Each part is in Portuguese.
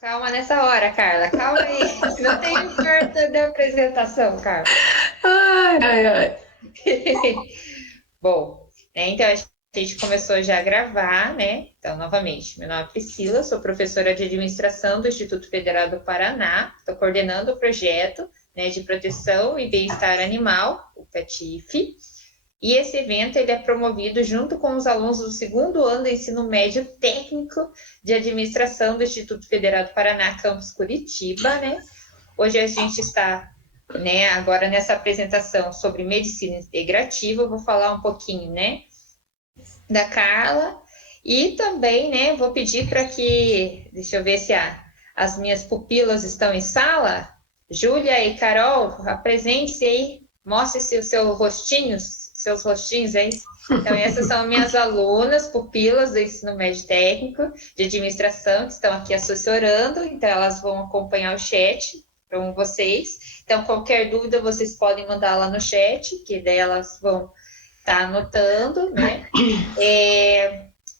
Calma nessa hora, Carla. Calma aí. Não tem parte da apresentação, Carla. Ai, ai, ai. Bom, né, então a gente começou já a gravar, né? Então, novamente, meu nome é Priscila, sou professora de administração do Instituto Federal do Paraná, estou coordenando o projeto, né, de proteção e bem-estar animal, o PETIF. E esse evento ele é promovido junto com os alunos do segundo ano do ensino médio técnico de administração do Instituto Federal do Paraná, campus Curitiba, né? Hoje a gente está, né, agora nessa apresentação sobre medicina integrativa, eu vou falar um pouquinho, né, da Carla e também, né, vou pedir para que, deixa eu ver se as minhas pupilas estão em sala. Júlia e Carol, apresente-se aí, mostre-se os seus rostinhos aí. Então, essas são minhas alunas, pupilas do ensino médio técnico de administração, que estão aqui assessorando, então elas vão acompanhar o chat com vocês. Então, qualquer dúvida, vocês podem mandar lá no chat, que daí elas vão estar anotando, né?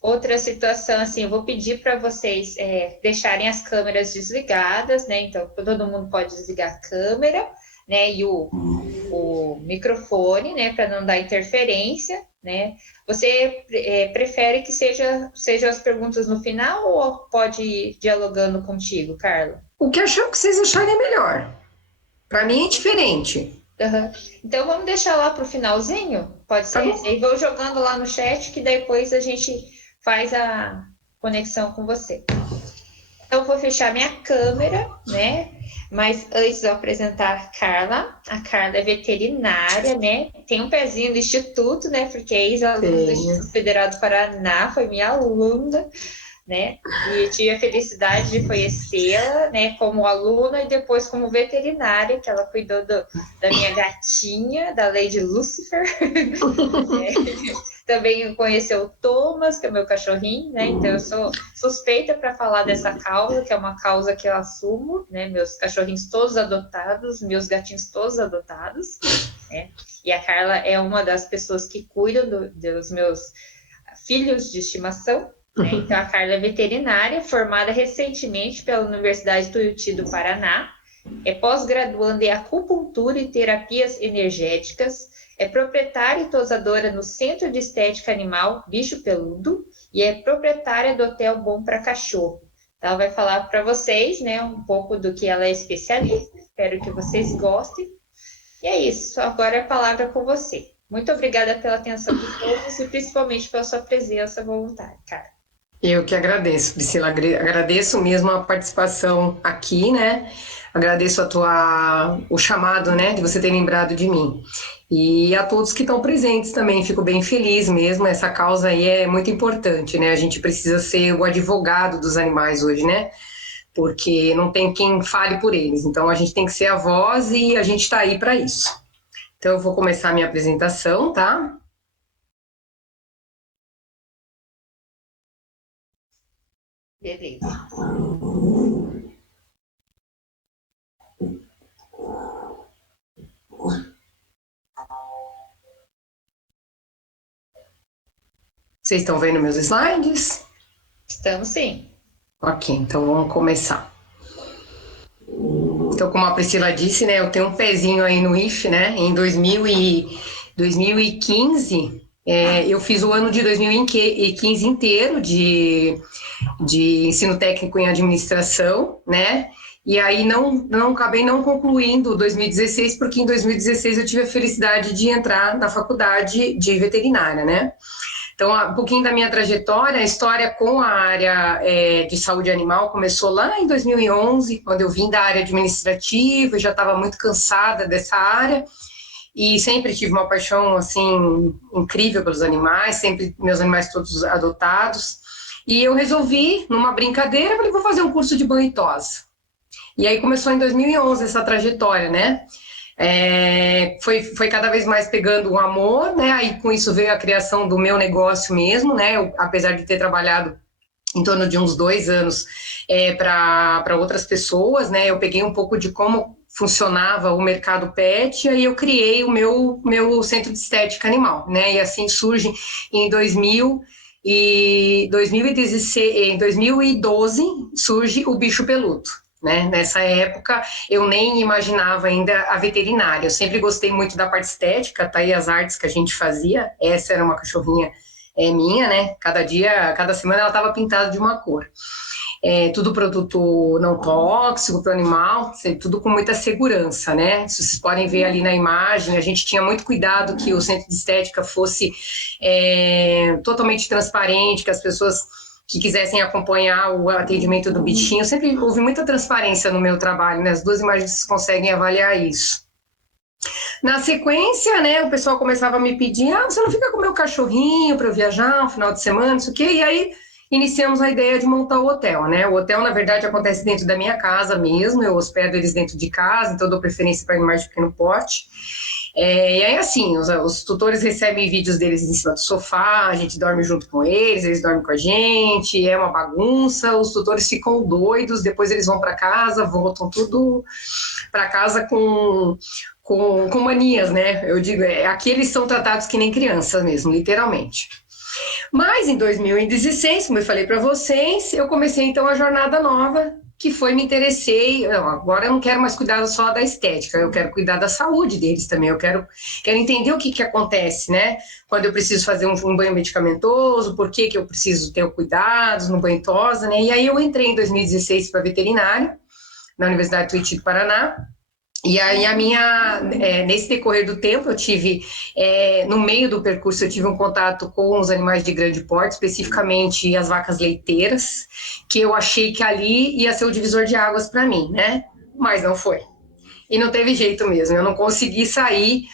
Outra situação, assim, eu vou pedir para vocês deixarem as câmeras desligadas, né? Então, todo mundo pode desligar a câmera, né? E o microfone, né? Para não dar interferência, né? Você prefere que sejam as perguntas no final ou pode ir dialogando contigo, Carla? O que vocês acharem melhor. Para mim é diferente. Uhum. Então vamos deixar lá para o finalzinho? Pode Tá ser? bom? E vou jogando lá no chat que depois a gente faz a conexão com você. Então vou fechar minha câmera, né? Mas antes de eu apresentar a Carla é veterinária, né? Tem um pezinho do Instituto, né? Porque é ex-aluna do Tenho. Instituto Federal do Paraná, foi minha aluna, né? E tive a felicidade de conhecê-la, né, como aluna e depois como veterinária, que ela cuidou da minha gatinha, da Lady Lucifer. Também conheceu o Thomas, que é o meu cachorrinho, né? Então eu sou suspeita para falar dessa causa, que é uma causa que eu assumo, né? Meus cachorrinhos todos adotados, meus gatinhos todos adotados, né? E a Carla é uma das pessoas que cuidam dos meus filhos de estimação, né? Então, a Carla é veterinária, formada recentemente pela Universidade Tuiuti do Paraná, é pós-graduanda em acupuntura e terapias energéticas, é proprietária e tosadora no Centro de Estética Animal Bicho Peludo e é proprietária do Hotel Bom para Cachorro. Ela vai falar para vocês, né, um pouco do que ela é especialista. Espero que vocês gostem. E é isso. Agora é a palavra com você. Muito obrigada pela atenção de todos e principalmente pela sua presença voluntária, cara. Eu que agradeço, Priscila. Agradeço mesmo a participação aqui, né? Agradeço o chamado, né, de você ter lembrado de mim. E a todos que estão presentes também, fico bem feliz mesmo. Essa causa aí é muito importante, né? A gente precisa ser o advogado dos animais hoje, né? Porque não tem quem fale por eles. Então a gente tem que ser a voz e a gente está aí para isso. Então eu vou começar a minha apresentação, tá? Beleza. Vocês estão vendo meus slides? Estamos sim. Ok, então vamos começar. Então, como a Priscila disse, né, eu tenho um pezinho aí no IF, né? Em 2015, eu fiz o ano de 2015 inteiro de ensino técnico em administração, né? E aí acabei não concluindo 2016, porque em 2016 eu tive a felicidade de entrar na faculdade de veterinária, né? Então, um pouquinho da minha trajetória, a história com a área de saúde animal começou lá em 2011, quando eu vim da área administrativa, já estava muito cansada dessa área, e sempre tive uma paixão, assim, incrível pelos animais, sempre meus animais todos adotados, e eu resolvi, numa brincadeira, falei, vou fazer um curso de banho e tosa. E aí começou em 2011 essa trajetória, né? Foi cada vez mais pegando um amor, né? Aí com isso veio a criação do meu negócio mesmo, né? Apesar de ter trabalhado em torno de uns 2 anos para outras pessoas, né? Eu peguei um pouco de como funcionava o mercado pet e aí eu criei o meu centro de estética animal, né? E assim surge em 2000 e 2016, em 2012 surge o bicho peludo. Né? Nessa época, eu nem imaginava ainda a veterinária. Eu sempre gostei muito da parte estética, tá aí as artes que a gente fazia. Essa era uma cachorrinha minha, né? Cada dia, cada semana ela estava pintada de uma cor. Tudo produto não tóxico para o animal, tudo com muita segurança, né? Vocês podem ver ali na imagem, a gente tinha muito cuidado que o centro de estética fosse totalmente transparente, que as pessoas que quisessem acompanhar o atendimento do bichinho, sempre houve muita transparência no meu trabalho, né? As duas imagens vocês conseguem avaliar isso. Na sequência, né, o pessoal começava a me pedir, você não fica com o meu cachorrinho para eu viajar um final de semana, não sei o quê, e aí iniciamos a ideia de montar o hotel, né? O hotel, na verdade, acontece dentro da minha casa mesmo, eu hospedo eles dentro de casa, então eu dou preferência para animais de pequeno porte. E aí, assim, os tutores recebem vídeos deles em cima do sofá, a gente dorme junto com eles dormem com a gente, é uma bagunça, os tutores ficam doidos, depois eles vão para casa, voltam tudo para casa com manias, né? Eu digo, aqui eles são tratados que nem crianças mesmo, literalmente. Mas em 2016, como eu falei para vocês, eu comecei então a jornada nova, que foi me interessei, agora eu não quero mais cuidar só da estética, eu quero cuidar da saúde deles também, eu quero entender o que acontece, né? Quando eu preciso fazer um banho medicamentoso, por que eu preciso ter cuidados no banho tosa, né? E aí eu entrei em 2016 para veterinário, na Universidade Tuiuti do Paraná. E aí nesse decorrer do tempo eu tive, no meio do percurso eu tive um contato com os animais de grande porte, especificamente as vacas leiteiras, que eu achei que ali ia ser o divisor de águas para mim, né? Mas não foi. E não teve jeito mesmo, eu não consegui sair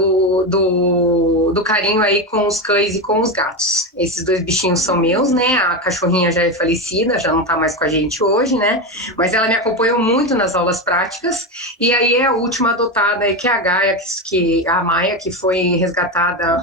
do carinho aí com os cães e com os gatos. Esses dois bichinhos são meus, né? A cachorrinha já é falecida, já não tá mais com a gente hoje, né? Mas ela me acompanhou muito nas aulas práticas. E aí é a última adotada aí, que é a Gaia, a Maia, que foi resgatada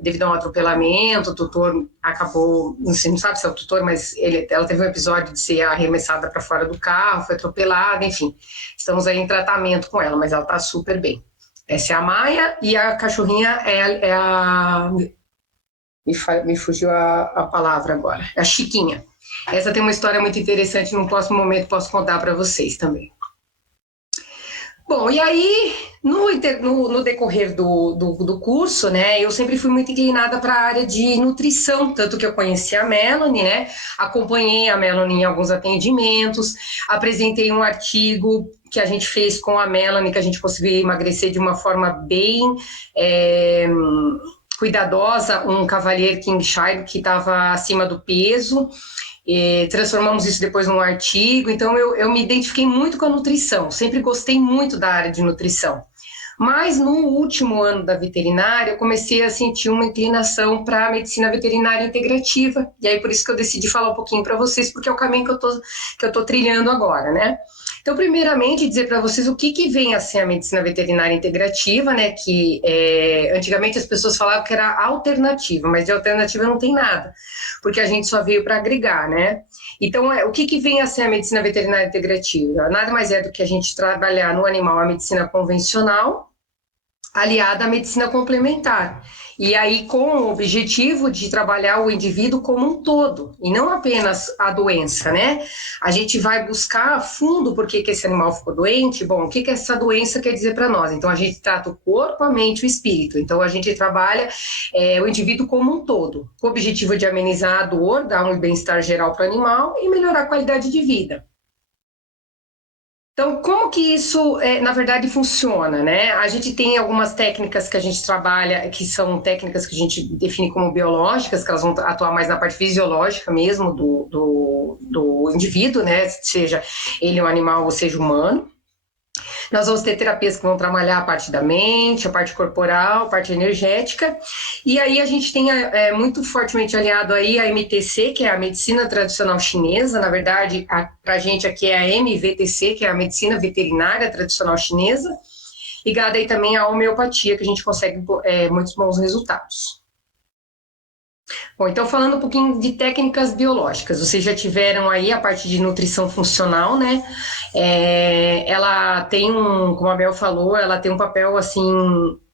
devido a um atropelamento. O tutor acabou, você não sabe se é o tutor, mas ela teve um episódio de ser arremessada para fora do carro, foi atropelada, enfim. Estamos aí em tratamento com ela, mas ela tá super bem. Essa é a Maia, e a cachorrinha é a... Me fugiu a palavra agora. É a Chiquinha. Essa tem uma história muito interessante, num próximo momento posso contar para vocês também. Bom, e aí, no decorrer do curso, né, eu sempre fui muito inclinada para a área de nutrição, tanto que eu conheci a Melanie, né, acompanhei a Melanie em alguns atendimentos, apresentei um artigo que a gente fez com a Melanie, que a gente conseguiu emagrecer de uma forma bem cuidadosa, um Cavalier Kingshire que estava acima do peso. Transformamos isso depois num artigo, então eu me identifiquei muito com a nutrição, sempre gostei muito da área de nutrição. Mas no último ano da veterinária, eu comecei a sentir uma inclinação para a medicina veterinária integrativa, e aí por isso que eu decidi falar um pouquinho para vocês, porque é o caminho que eu tô trilhando agora, né? Então, primeiramente, dizer para vocês o que vem a ser a medicina veterinária integrativa, né? Que antigamente as pessoas falavam que era alternativa, mas de alternativa não tem nada, porque a gente só veio para agregar, né? Então, o que vem a ser a medicina veterinária integrativa? Nada mais é do que a gente trabalhar no animal a medicina convencional, aliada à medicina complementar. E aí com o objetivo de trabalhar o indivíduo como um todo, e não apenas a doença, né? A gente vai buscar a fundo por que esse animal ficou doente, bom, o que essa doença quer dizer para nós? Então a gente trata o corpo, a mente e o espírito. Então a gente trabalha o indivíduo como um todo, com o objetivo de amenizar a dor, dar um bem-estar geral para o animal e melhorar a qualidade de vida. Então, como que isso, na verdade, funciona, né? A gente tem algumas técnicas que a gente trabalha, que são técnicas que a gente define como biológicas, que elas vão atuar mais na parte fisiológica mesmo do indivíduo, né? Seja ele um animal ou seja humano. Nós vamos ter terapias que vão trabalhar a parte da mente, a parte corporal, a parte energética, e aí a gente tem muito fortemente aliado aí a MTC, que é a medicina tradicional chinesa, na verdade, para a gente aqui é a MVTC, que é a medicina veterinária tradicional chinesa, ligada aí também à homeopatia, que a gente consegue muitos bons resultados. Bom, então falando um pouquinho de técnicas biológicas, vocês já tiveram aí a parte de nutrição funcional, né? Ela tem como a Bel falou, ela tem um papel, assim,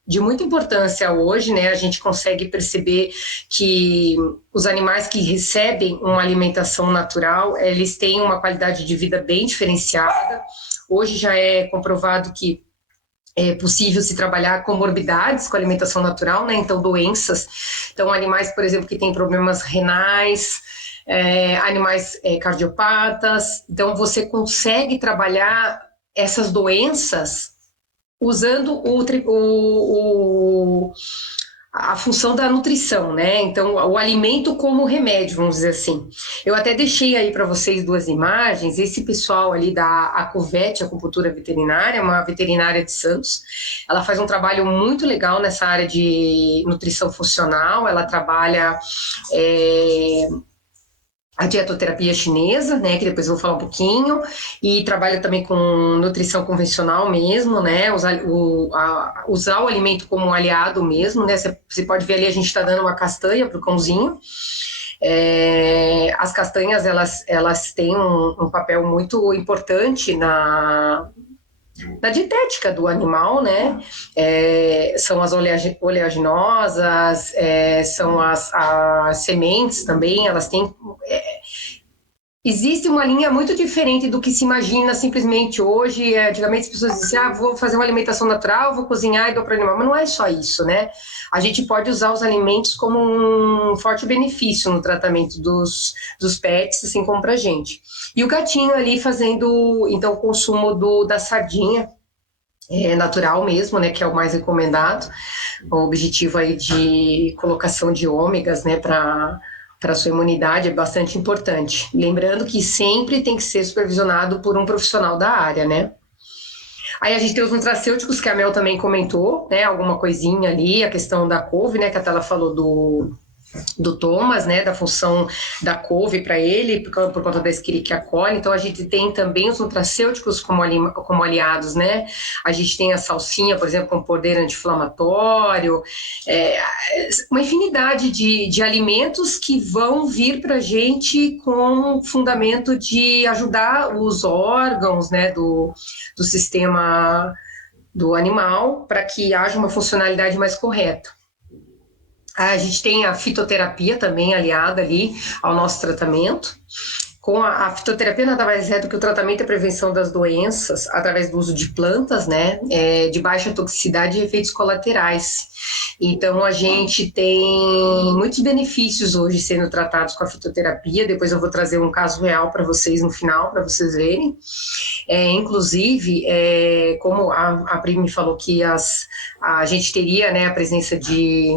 de muita importância hoje, né? A gente consegue perceber que os animais que recebem uma alimentação natural, eles têm uma qualidade de vida bem diferenciada. Hoje já é comprovado que é possível se trabalhar comorbidades com alimentação natural, né? Então, doenças. Então, animais, por exemplo, que têm problemas renais, animais cardiopatas. Então, você consegue trabalhar essas doenças usando a função da nutrição, né? Então, o alimento como remédio, vamos dizer assim. Eu até deixei aí para vocês 2 imagens. Esse pessoal ali da Acuvete, Acupuntura Veterinária, uma veterinária de Santos, ela faz um trabalho muito legal nessa área de nutrição funcional. Ela trabalha a dietoterapia chinesa, né, que depois eu vou falar um pouquinho, e trabalha também com nutrição convencional mesmo, né, usar o alimento como um aliado mesmo, né, você pode ver ali, a gente está dando uma castanha para o cãozinho. As castanhas, elas têm um papel muito importante na dietética do animal, né? São as oleaginosas, são as sementes também, elas têm... Existe uma linha muito diferente do que se imagina simplesmente hoje. Antigamente as pessoas diziam, vou fazer uma alimentação natural, vou cozinhar e dou para o animal. Mas não é só isso, né? A gente pode usar os alimentos como um forte benefício no tratamento dos pets, assim como para a gente. E o gatinho ali fazendo, então, o consumo da sardinha, natural mesmo, né, que é o mais recomendado, o objetivo aí de colocação de ômegas, né, para a sua imunidade é bastante importante. Lembrando que sempre tem que ser supervisionado por um profissional da área, né. Aí a gente tem os nutracêuticos, que a Mel também comentou, né, alguma coisinha ali, a questão da couve, né, que a Tela falou do Thomas, né, da função da couve para ele, por conta da Escherichia coli. Então, a gente tem também os nutracêuticos como aliados, né? A gente tem a salsinha, por exemplo, com poder anti-inflamatório, uma infinidade de alimentos que vão vir para a gente com fundamento de ajudar os órgãos, né, do sistema do animal, para que haja uma funcionalidade mais correta. A gente tem a fitoterapia também aliada ali ao nosso tratamento. Com a fitoterapia nada mais é do que o tratamento e prevenção das doenças através do uso de plantas, né, de baixa toxicidade e efeitos colaterais. Então, a gente tem muitos benefícios hoje sendo tratados com a fitoterapia. Depois eu vou trazer um caso real para vocês no final, para vocês verem. Inclusive, como a Pri me falou que a gente teria, né, a presença de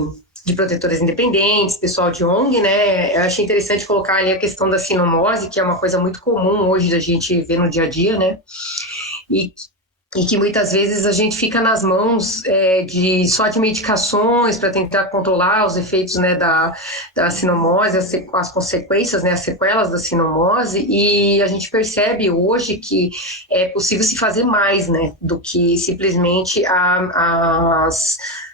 protetoras independentes, pessoal de ONG, né? Eu achei interessante colocar ali a questão da sinomose, que é uma coisa muito comum hoje da gente ver no dia a dia, né? E que muitas vezes a gente fica nas mãos só de medicações para tentar controlar os efeitos, né, da sinomose, as consequências, né, as sequelas da sinomose, e a gente percebe hoje que é possível se fazer mais, né, do que simplesmente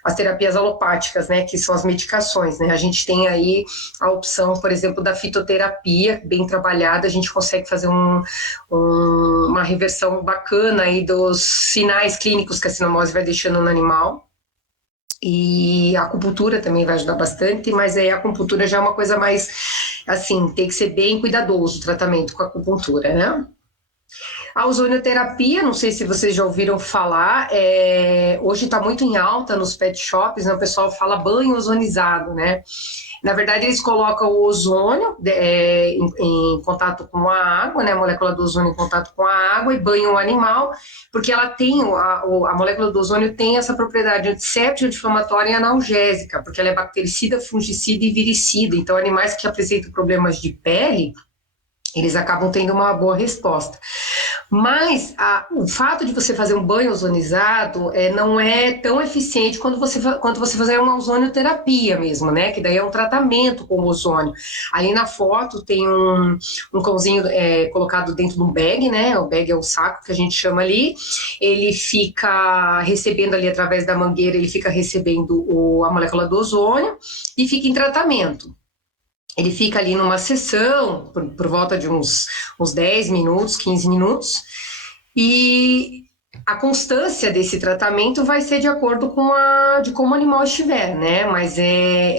as terapias alopáticas, né, que são as medicações, né, a gente tem aí a opção, por exemplo, da fitoterapia, bem trabalhada, a gente consegue fazer uma reversão bacana aí dos sinais clínicos que a sinomose vai deixando no animal, e a acupuntura também vai ajudar bastante, mas aí a acupuntura já é uma coisa mais, assim, tem que ser bem cuidadoso o tratamento com a acupuntura, né. A ozonioterapia, não sei se vocês já ouviram falar, hoje está muito em alta nos pet shops, né? O pessoal fala banho ozonizado, né? Na verdade, eles colocam o ozônio em contato com a água, né? A molécula do ozônio em contato com a água, e banham o animal, porque ela tem, a molécula do ozônio tem essa propriedade antisséptica, anti-inflamatória e analgésica, porque ela é bactericida, fungicida e viricida. Então, animais que apresentam problemas de pele, eles acabam tendo uma boa resposta. Mas o fato de você fazer um banho ozonizado não é tão eficiente quanto você fazer uma ozonioterapia mesmo, né? Que daí é um tratamento com ozônio. Ali na foto tem um cãozinho colocado dentro de um bag, né? O bag é o saco que a gente chama ali. Ele fica recebendo ali através da mangueira, ele fica recebendo a molécula do ozônio e fica em tratamento. Ele fica ali numa sessão, por volta de uns 10 minutos, 15 minutos, e A constância desse tratamento vai ser de acordo com de como o animal estiver, né? Mas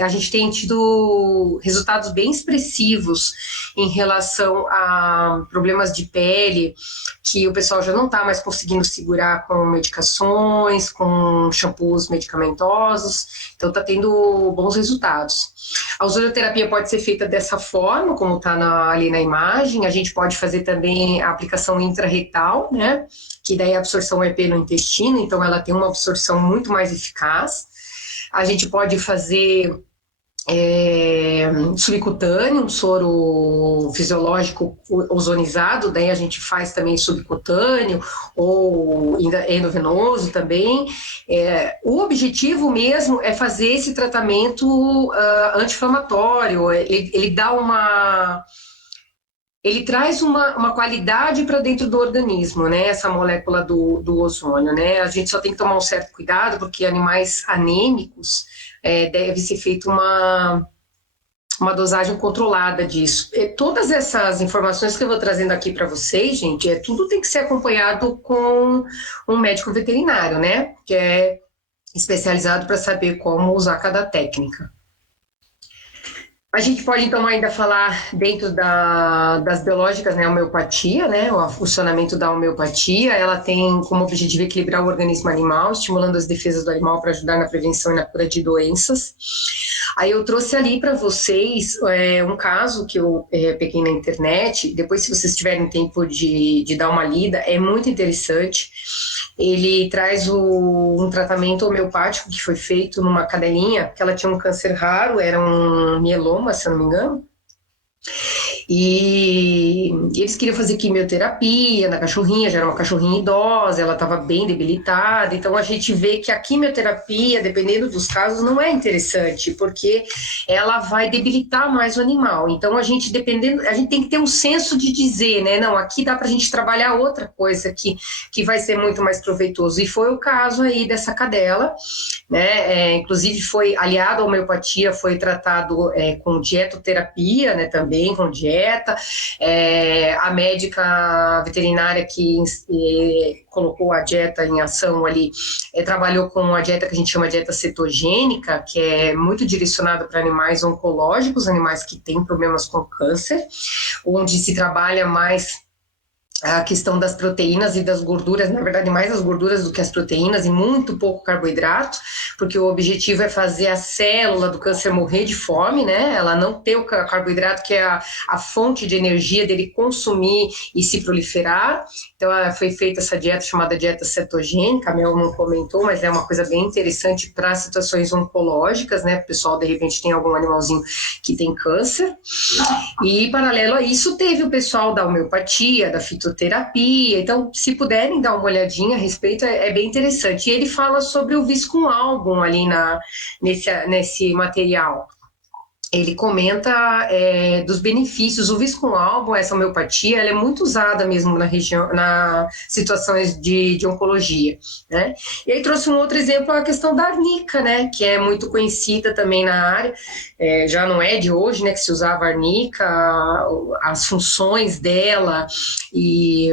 a gente tem tido resultados bem expressivos em relação a problemas de pele, que o pessoal já não está mais conseguindo segurar com medicações, com shampoos medicamentosos, então está tendo bons resultados. A ozonioterapia pode ser feita dessa forma, como está ali na imagem. A gente pode fazer também a aplicação intrarretal, né? Que daí a absorção é pelo intestino, então ela tem uma absorção muito mais eficaz. A gente pode fazer subcutâneo, um soro fisiológico ozonizado, daí a gente faz também subcutâneo ou endovenoso também. O objetivo mesmo é fazer esse tratamento anti-inflamatório, ele dá ele traz uma qualidade para dentro do organismo, né? Essa molécula do ozônio, né? A gente só tem que tomar um certo cuidado, porque animais anêmicos deve ser feita uma dosagem controlada disso. Todas essas informações que eu vou trazendo aqui para vocês, gente, tudo tem que ser acompanhado com um médico veterinário, né? Que é especializado para saber como usar cada técnica. A gente pode, então, ainda falar dentro das biológicas, né, a homeopatia, né, o funcionamento da homeopatia. Ela tem como objetivo equilibrar o organismo animal, estimulando as defesas do animal para ajudar na prevenção e na cura de doenças. Aí eu trouxe ali para vocês um caso que eu peguei na internet. Depois, se vocês tiverem tempo de dar uma lida, é muito interessante. Ele traz um tratamento homeopático que foi feito numa cadelinha, que ela tinha um câncer raro, era um mieloma, se eu não me engano. E eles queriam fazer quimioterapia na cachorrinha, já era uma cachorrinha idosa, ela estava bem debilitada. Então a gente vê que a quimioterapia, dependendo dos casos, não é interessante, porque ela vai debilitar mais o animal. Então a gente tem que ter um senso de dizer, né? Não, aqui dá para a gente trabalhar outra coisa que vai ser muito mais proveitoso. E foi o caso aí dessa cadela, né? Inclusive foi aliado à homeopatia, foi tratado com dietoterapia, né? Também com dieta. A médica veterinária que colocou a dieta em ação ali, trabalhou com a dieta que a gente chama de dieta cetogênica, que é muito direcionada para animais oncológicos, animais que têm problemas com câncer, onde se trabalha mais a questão das proteínas e das gorduras, na verdade mais as gorduras do que as proteínas, e muito pouco carboidrato, porque o objetivo é fazer a célula do câncer morrer de fome, né? Ela não ter o carboidrato, que é a fonte de energia dele consumir e se proliferar. Então foi feita essa dieta chamada dieta cetogênica, a Mel não comentou, mas é uma coisa bem interessante para situações oncológicas, né? O pessoal, de repente, tem algum animalzinho que tem câncer. E, paralelo a isso, teve o pessoal da homeopatia, da fitoterapia. Então, se puderem dar uma olhadinha a respeito, é bem interessante. E ele fala sobre o viscoalbum ali nesse material. Ele comenta dos benefícios. O viscoalbum, essa homeopatia, ela é muito usada mesmo nas situações de oncologia, né? E aí trouxe um outro exemplo, a questão da arnica, né? Que é muito conhecida também na área, já não é de hoje, né? Que se usava a arnica, as funções dela e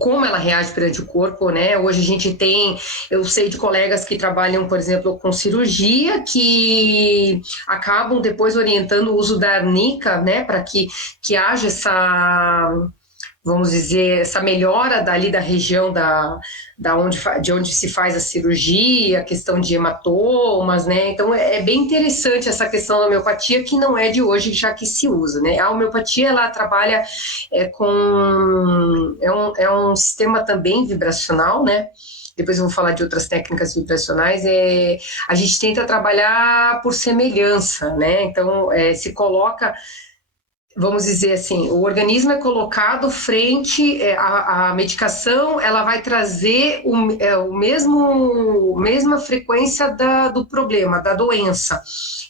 como ela reage perante o corpo, né? Hoje a gente eu sei de colegas que trabalham, por exemplo, com cirurgia, que acabam depois orientando o uso da arnica, né? Para que haja vamos dizer, essa melhora dali da região de onde se faz a cirurgia, a questão de hematomas, né? Então é bem interessante essa questão da homeopatia, que não é de hoje, já que se usa, né? A homeopatia, ela trabalha é um sistema também vibracional, né? Depois eu vou falar de outras técnicas vibracionais. A gente tenta trabalhar por semelhança, né? Então se coloca, vamos dizer assim, o organismo é colocado frente à medicação, ela vai trazer mesma frequência do problema, da doença.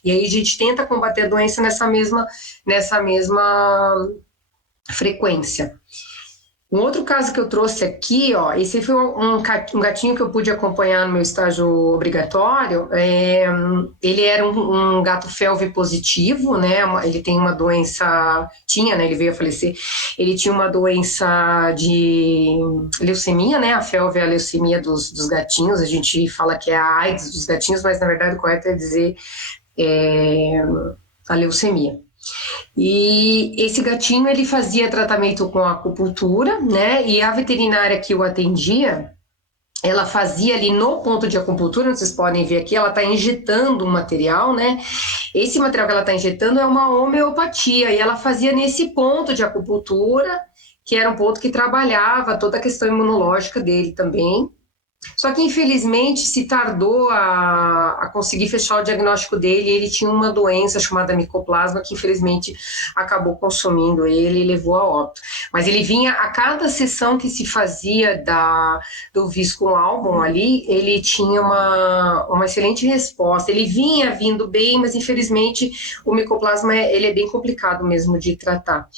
E aí a gente tenta combater a doença nessa mesma frequência. Um outro caso que eu trouxe aqui, ó, esse foi um gatinho que eu pude acompanhar no meu estágio obrigatório. Ele era um gato felve positivo, né? Ele tem uma doença, tinha, né? Ele veio a falecer. Ele tinha uma doença de leucemia, né? A felve é a leucemia dos gatinhos. A gente fala que é a AIDS dos gatinhos, mas na verdade o correto é dizer a leucemia. E esse gatinho, ele fazia tratamento com acupuntura, né? E a veterinária que o atendia, ela fazia ali no ponto de acupuntura, vocês podem ver aqui, ela está injetando um material, né? Esse material que ela está injetando é uma homeopatia, e ela fazia nesse ponto de acupuntura, que era um ponto que trabalhava toda a questão imunológica dele também. Só que, infelizmente, se tardou a conseguir fechar o diagnóstico dele. Ele tinha uma doença chamada micoplasma que, infelizmente, acabou consumindo ele e levou a óbito. Mas ele vinha, a cada sessão que se fazia do Viscum album ali, ele tinha uma excelente resposta. Ele vinha vindo bem, mas, infelizmente, o micoplasma ele é bem complicado mesmo de tratar.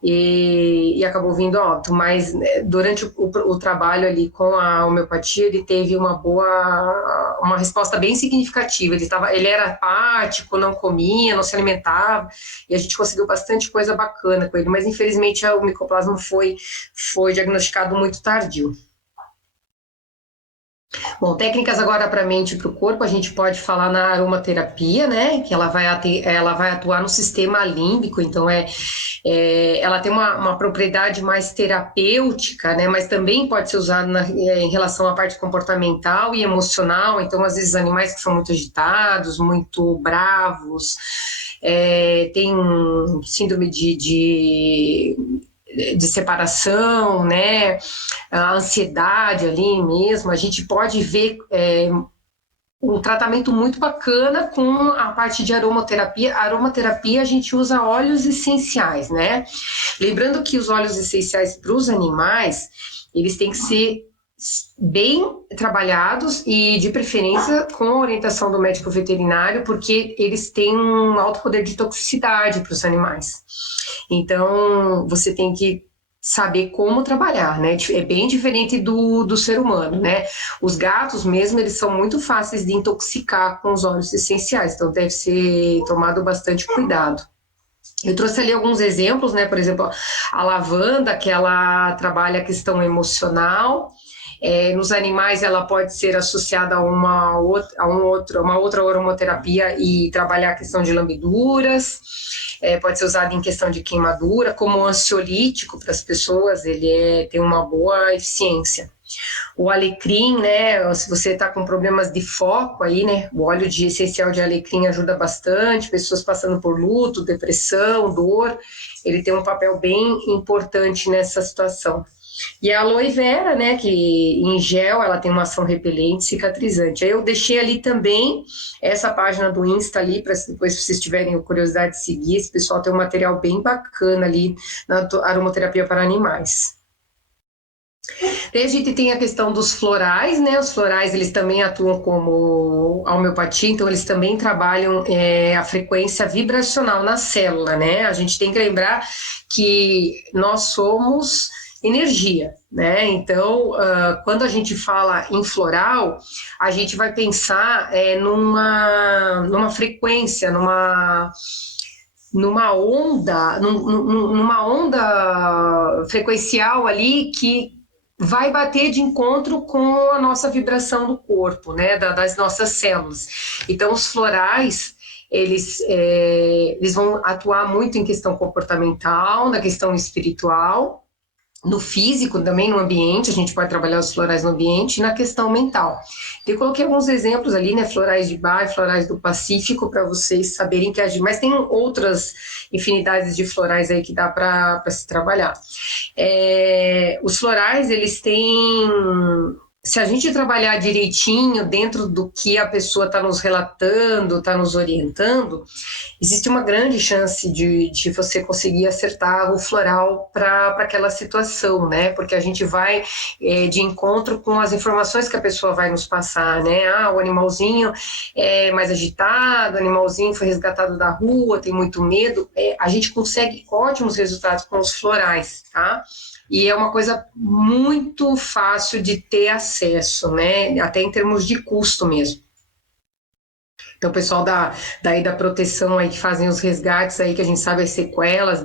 E acabou vindo a óbito, mas durante o trabalho ali com a homeopatia, ele teve uma resposta bem significativa. Ele era apático, não comia, não se alimentava, e a gente conseguiu bastante coisa bacana com ele, mas infelizmente o micoplasma foi diagnosticado muito tardio. Bom, técnicas agora para a mente e para o corpo, a gente pode falar na aromaterapia, né? Que ela vai atuar no sistema límbico, então ela tem uma propriedade mais terapêutica, né? Mas também pode ser usada em relação à parte comportamental e emocional. Então, às vezes, animais que são muito agitados, muito bravos, tem síndrome de separação, né? A ansiedade ali mesmo, a gente pode ver um tratamento muito bacana com a parte de aromaterapia. A aromaterapia a gente usa óleos essenciais, né? Lembrando que os óleos essenciais para os animais, eles têm que ser bem trabalhados e de preferência com a orientação do médico veterinário, porque eles têm um alto poder de toxicidade para os animais. Então, você tem que saber como trabalhar, né? É bem diferente do ser humano, né? Os gatos mesmo, eles são muito fáceis de intoxicar com os óleos essenciais, então deve ser tomado bastante cuidado. Eu trouxe ali alguns exemplos, né? Por exemplo, a lavanda, que ela trabalha a questão emocional. Nos animais, ela pode ser associada a uma outra aromaterapia e trabalhar a questão de lambiduras. Pode ser usado em questão de queimadura, como ansiolítico para as pessoas, ele tem uma boa eficiência. O alecrim, né, se você está com problemas de foco aí, né, o óleo essencial de alecrim ajuda bastante, pessoas passando por luto, depressão, dor, ele tem um papel bem importante nessa situação. E a aloe vera, né, que em gel ela tem uma ação repelente, cicatrizante. Aí eu deixei ali também essa página do Insta ali, para depois se vocês tiverem curiosidade de seguir, esse pessoal tem um material bem bacana ali na aromaterapia para animais. Daí a gente tem a questão dos florais, né? Os florais, eles também atuam como a homeopatia, então eles também trabalham a frequência vibracional na célula, né? A gente tem que lembrar que nós somos energia, né? Então, quando a gente fala em floral, a gente vai pensar numa frequência, numa onda frequencial ali que vai bater de encontro com a nossa vibração do corpo, né? Das nossas células. Então, os florais, eles vão atuar muito em questão comportamental, na questão espiritual, no físico também, no ambiente, a gente pode trabalhar os florais no ambiente, e na questão mental. Eu coloquei alguns exemplos ali, né, florais de Bach, florais do Pacífico, para vocês saberem que agir, mas tem outras infinidades de florais aí que dá para se trabalhar. Os florais, eles têm... Se a gente trabalhar direitinho dentro do que a pessoa está nos relatando, está nos orientando, existe uma grande chance de você conseguir acertar o floral para aquela situação, né? Porque a gente vai de encontro com as informações que a pessoa vai nos passar, né? O animalzinho é mais agitado, o animalzinho foi resgatado da rua, tem muito medo. A gente consegue ótimos resultados com os florais, tá? e é uma coisa muito fácil de ter acesso, né? Até em termos de custo mesmo. Então, o pessoal daí da proteção aí que fazem os resgates aí, que a gente sabe as sequelas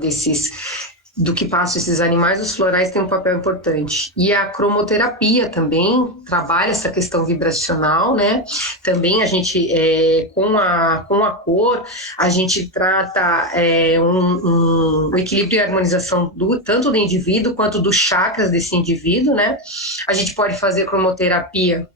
do que passam esses animais, os florais têm um papel importante. E a cromoterapia também trabalha essa questão vibracional, né? Também a gente, com a cor, a gente trata um equilíbrio e harmonização tanto do indivíduo quanto dos chakras desse indivíduo, né? A gente pode fazer cromoterapia,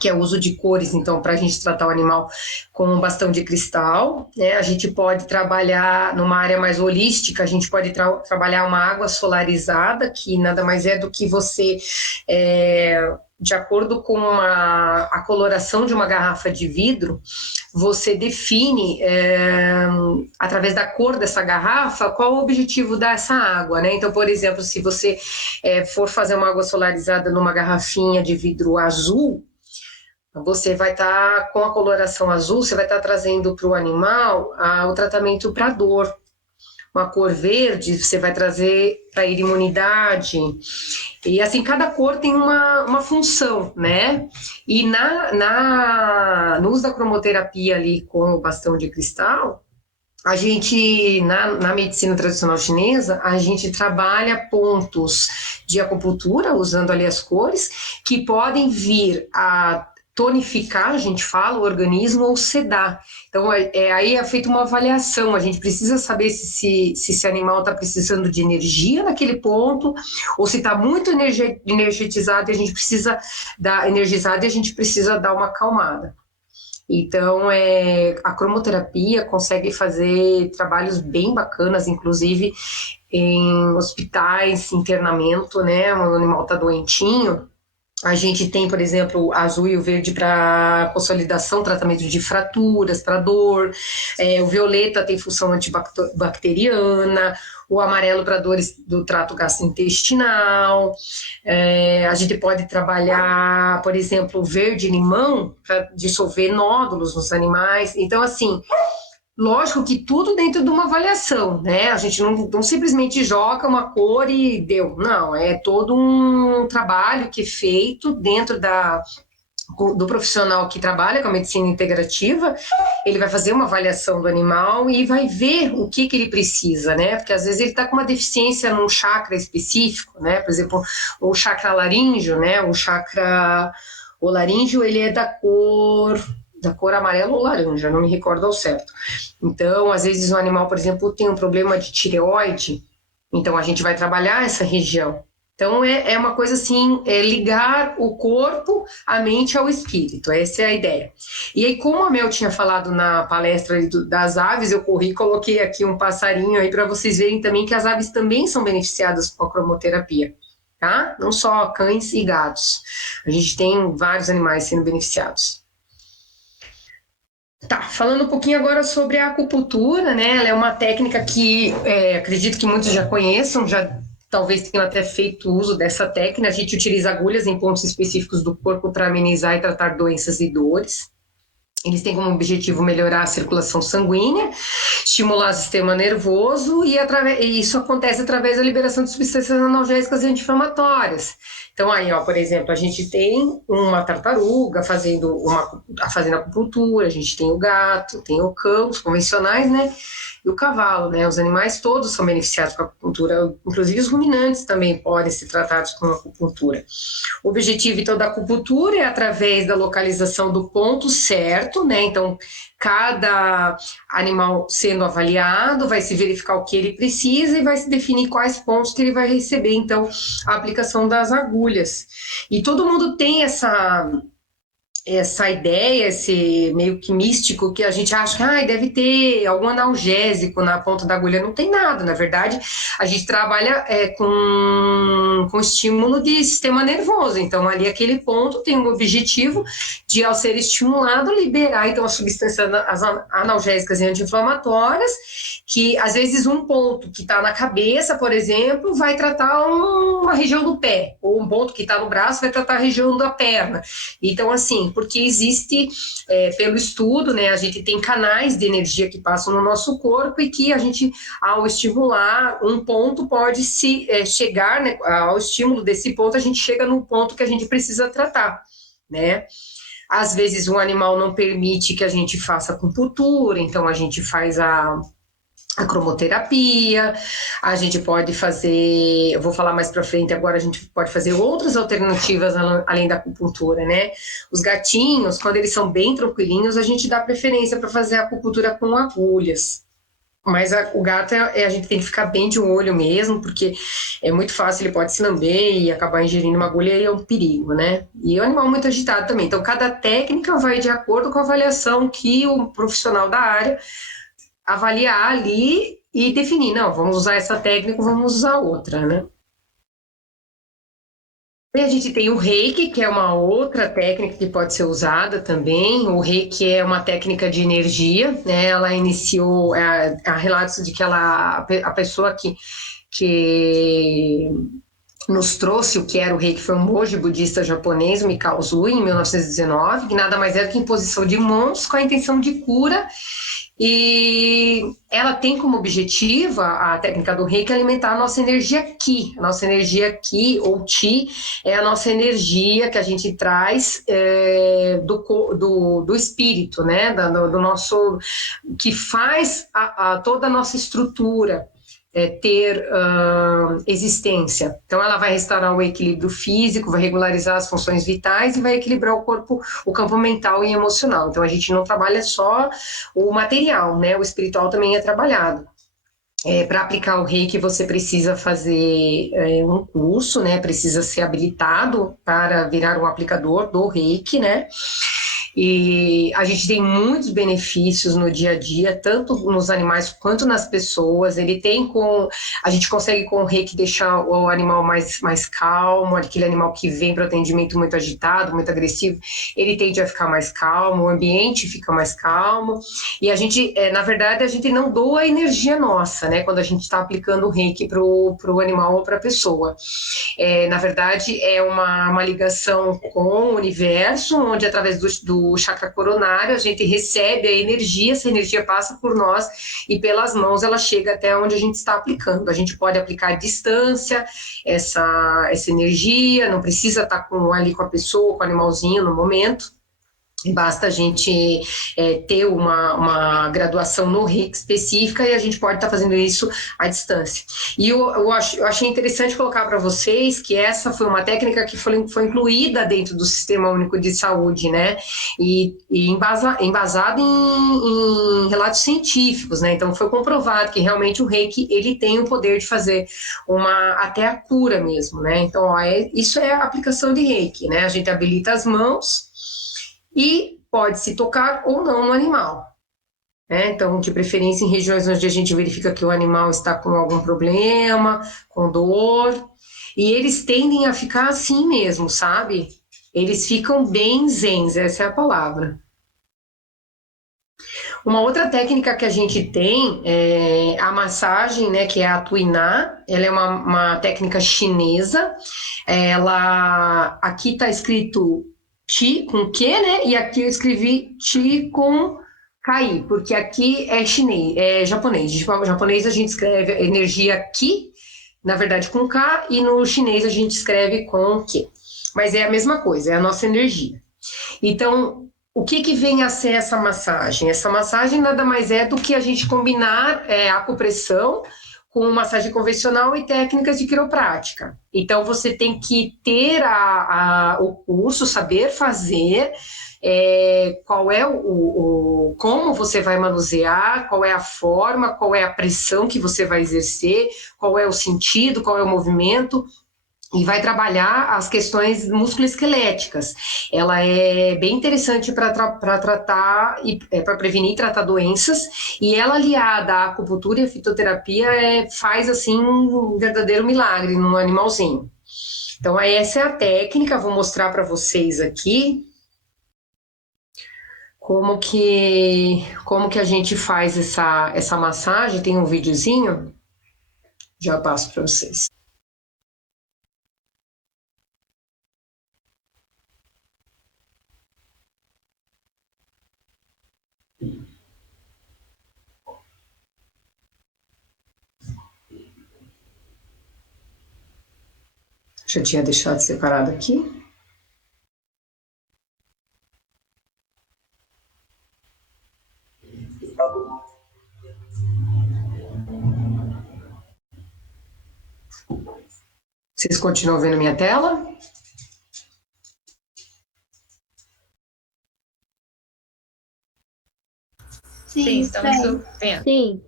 que é o uso de cores, então, para a gente tratar o animal com um bastão de cristal, né? A gente pode trabalhar numa área mais holística, a gente pode trabalhar uma água solarizada, que nada mais é do que você, de acordo com a coloração de uma garrafa de vidro, você define, através da cor dessa garrafa, qual o objetivo dessa água, né? Então, por exemplo, se você for fazer uma água solarizada numa garrafinha de vidro azul, você vai estar, com a coloração azul, você vai estar trazendo para o animal o tratamento para dor. Uma cor verde, você vai trazer para ele imunidade. E assim, cada cor tem uma função, né? E no uso da cromoterapia ali com o bastão de cristal, a gente, na medicina tradicional chinesa, a gente trabalha pontos de acupuntura, usando ali as cores, que podem vir a tonificar, a gente fala, o organismo, ou sedar. Então, aí é feita uma avaliação, a gente precisa saber se esse animal está precisando de energia naquele ponto, ou se está muito energetizado e a gente precisa dar uma acalmada. Então, a cromoterapia consegue fazer trabalhos bem bacanas, inclusive em hospitais, internamento, né? O animal está doentinho. A gente tem, por exemplo, o azul e o verde para consolidação, tratamento de fraturas, para dor. O violeta tem função antibacteriana. O amarelo para dores do trato gastrointestinal. A gente pode trabalhar, por exemplo, o verde-limão para dissolver nódulos nos animais. Então, assim, lógico que tudo dentro de uma avaliação, né? A gente não simplesmente joga uma cor e deu. Não, é todo um trabalho que é feito dentro do profissional que trabalha com a medicina integrativa. Ele vai fazer uma avaliação do animal e vai ver o que ele precisa, né? Porque às vezes ele está com uma deficiência num chakra específico, né? Por exemplo, o chakra laríngeo, né? O laríngeo, ele é da cor amarela ou laranja, não me recordo ao certo. Então, às vezes o animal, por exemplo, tem um problema de tireoide, então a gente vai trabalhar essa região. Então, é uma coisa assim, ligar o corpo, a mente ao espírito, essa é a ideia. E aí, como a Mel tinha falado na palestra das aves, eu corri e coloquei aqui um passarinho aí para vocês verem também que as aves também são beneficiadas com a cromoterapia, tá? Não só cães e gatos. A gente tem vários animais sendo beneficiados. Tá, falando um pouquinho agora sobre a acupuntura, né? Ela é uma técnica que acredito que muitos já conheçam, já talvez tenham até feito uso dessa técnica. A gente utiliza agulhas em pontos específicos do corpo para amenizar e tratar doenças e dores. Eles têm como objetivo melhorar a circulação sanguínea, estimular o sistema nervoso e isso acontece através da liberação de substâncias analgésicas e anti-inflamatórias. Então, aí, ó, por exemplo, a gente tem uma tartaruga fazendo acupuntura, a gente tem o gato, tem o cão, os convencionais, né? E o cavalo, né? Os animais todos são beneficiados com a acupuntura, inclusive os ruminantes também podem ser tratados com acupuntura. O objetivo, então, da acupuntura é através da localização do ponto certo, né? Então, cada animal sendo avaliado, vai se verificar o que ele precisa e vai se definir quais pontos que ele vai receber, então, a aplicação das agulhas. E todo mundo tem essa ideia, esse meio que místico, que a gente acha que deve ter algum analgésico na ponta da agulha. Não tem nada, na verdade, a gente trabalha com estímulo de sistema nervoso, então ali aquele ponto tem o objetivo de, ao ser estimulado, liberar então as substâncias analgésicas e anti-inflamatórias, que às vezes um ponto que está na cabeça, por exemplo, vai tratar uma região do pé, ou um ponto que está no braço vai tratar a região da perna. Então, assim, porque existe, pelo estudo, né, a gente tem canais de energia que passam no nosso corpo e que a gente, ao estimular um ponto, pode chegar, né, ao estímulo desse ponto, a gente chega no ponto que a gente precisa tratar, né? Às vezes um animal não permite que a gente faça acupuntura, então a gente faz a cromoterapia, a gente pode fazer, eu vou falar mais para frente agora, a gente pode fazer outras alternativas além da acupuntura, né? Os gatinhos, quando eles são bem tranquilinhos, a gente dá preferência para fazer a acupuntura com agulhas. Mas o gato, a gente tem que ficar bem de olho mesmo, porque é muito fácil, ele pode se lamber e acabar ingerindo uma agulha e é um perigo, né? E é um animal muito agitado também. Então, cada técnica vai de acordo com a avaliação que o profissional da área avaliar ali e definir, não, vamos usar essa técnica, vamos usar outra, né? E a gente tem o Reiki, que é uma outra técnica que pode ser usada também. O Reiki é uma técnica de energia, né? Ela iniciou, há relatos de que a pessoa que nos trouxe o que era o Reiki foi um monge budista japonês, Mikao Usui, em 1919, que nada mais é do que imposição de mãos com a intenção de cura. E ela tem como objetivo, a técnica do Reiki, alimentar a nossa energia Ki. A nossa energia Ki, ou Chi, é a nossa energia que a gente traz do espírito, né? Do nosso, que faz toda a nossa estrutura ter existência. Então, ela vai restaurar o equilíbrio físico, vai regularizar as funções vitais e vai equilibrar o corpo, o campo mental e emocional. Então, a gente não trabalha só o material, né? O espiritual também é trabalhado. Para aplicar o Reiki, você precisa fazer um curso, né? Precisa ser habilitado para virar um aplicador do Reiki, né? E a gente tem muitos benefícios no dia a dia, tanto nos animais quanto nas pessoas. A gente consegue com o Reiki deixar o animal mais calmo, aquele animal que vem para o atendimento muito agitado, muito agressivo, ele tende a ficar mais calmo, o ambiente fica mais calmo. E a gente, na verdade, a gente não doa a energia nossa, né? Quando a gente está aplicando o Reiki para o animal ou para a pessoa. Na verdade, é uma ligação com o universo, onde através do chakra coronário a gente recebe a energia, essa energia passa por nós e pelas mãos ela chega até onde a gente está aplicando. A gente pode aplicar à distância essa energia, não precisa estar ali com a pessoa, com o animalzinho no momento. Basta a gente ter uma graduação no Reiki específica e a gente pode estar fazendo isso à distância. E eu achei interessante colocar para vocês que essa foi uma técnica que foi incluída dentro do Sistema Único de Saúde, né? E embasada em relatos científicos, né? Então foi comprovado que realmente o Reiki ele tem o poder de fazer até a cura mesmo, né? Então isso é a aplicação de Reiki, né? A gente habilita as mãos e pode-se tocar ou não no animal. Então, de preferência em regiões onde a gente verifica que o animal está com algum problema, com dor, e eles tendem a ficar assim mesmo, sabe? Eles ficam bem zens, essa é a palavra. Uma outra técnica que a gente tem é a massagem, né, que é a Tuiná. Ela é uma técnica chinesa. Aqui está escrito Chi com Q, né? E aqui eu escrevi Chi com Kai, porque aqui é chinês, é japonês. No japonês a gente escreve energia Ki, na verdade com K, e no chinês a gente escreve com Q. Mas é a mesma coisa, é a nossa energia. Então, o que vem a ser essa massagem? Essa massagem nada mais é do que a gente combinar acupressão com massagem convencional e técnicas de quiroprática. Então, você tem que ter o curso, saber fazer, qual é como você vai manusear, qual é a forma, qual é a pressão que você vai exercer, qual é o sentido, qual é o movimento, e vai trabalhar as questões musculoesqueléticas. Ela é bem interessante para tratar e para prevenir e tratar doenças, e ela aliada à acupuntura e à fitoterapia faz assim um verdadeiro milagre no animalzinho. Então essa é a técnica, vou mostrar para vocês aqui como que a gente faz essa massagem. Tem um videozinho, já passo para vocês. Já tinha deixado separado aqui. Vocês continuam vendo minha tela? Sim, estamos vendo. Sim.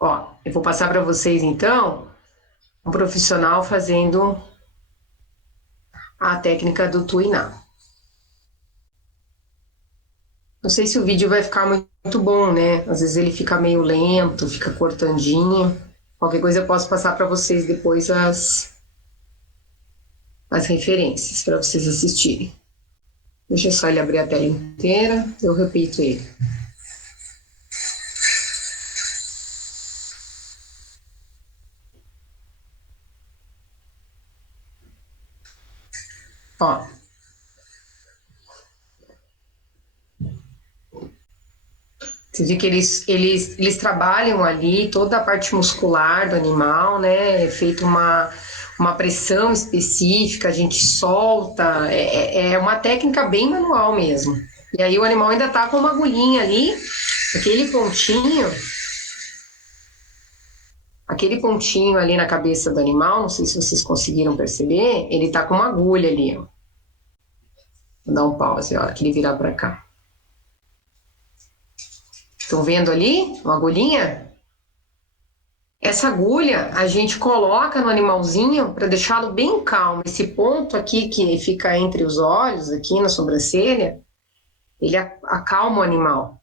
Ó, eu vou passar para vocês, então, um profissional fazendo a técnica do Tuiná. Não sei se o vídeo vai ficar muito bom, né? Às vezes ele fica meio lento, fica cortandinho. Qualquer coisa eu posso passar para vocês depois as referências para vocês assistirem. Deixa só ele abrir a tela inteira, eu repito ele. Ó. Você vê que eles trabalham ali toda a parte muscular do animal, né? É feita uma pressão específica, a gente solta, é uma técnica bem manual mesmo. E aí o animal ainda tá com uma agulhinha ali, aquele pontinho ali na cabeça do animal, não sei se vocês conseguiram perceber, ele tá com uma agulha ali, ó. Vou dar um pause, a hora que ele virar para cá. Estão vendo ali uma agulhinha? Essa agulha a gente coloca no animalzinho para deixá-lo bem calmo. Esse ponto aqui que fica entre os olhos, aqui na sobrancelha, ele acalma o animal.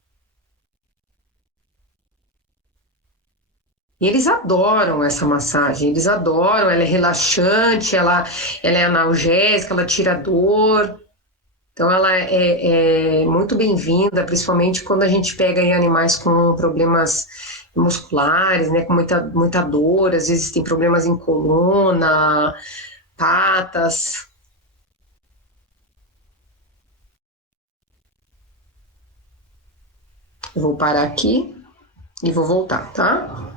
E eles adoram essa massagem, eles adoram, ela é relaxante, ela é analgésica, ela tira dor. Então ela é muito bem-vinda, principalmente quando a gente pega em animais com problemas musculares, né, com muita dor, às vezes tem problemas em coluna, patas. Eu vou parar aqui e vou voltar, tá?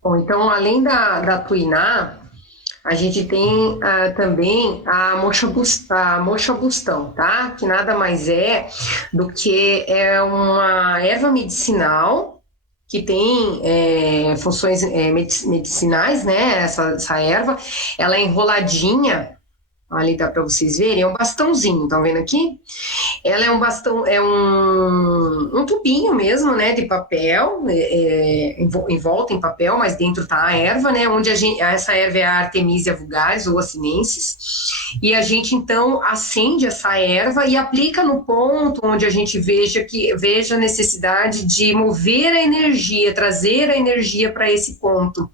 Bom, então, além da tuiná, a gente tem também a moxa bustão, tá? Que nada mais é do que uma erva medicinal que tem funções medicinais, né? Essa erva, ela é enroladinha, ali dá para vocês verem, é um bastãozinho, estão vendo aqui? Ela é um bastão, é um tubinho mesmo, né, de papel, envolta em papel, mas dentro tá a erva, né, onde essa erva é a Artemisia vulgaris ou a sinensis, e a gente então acende essa erva e aplica no ponto onde a gente veja a necessidade de mover a energia, trazer a energia para esse ponto.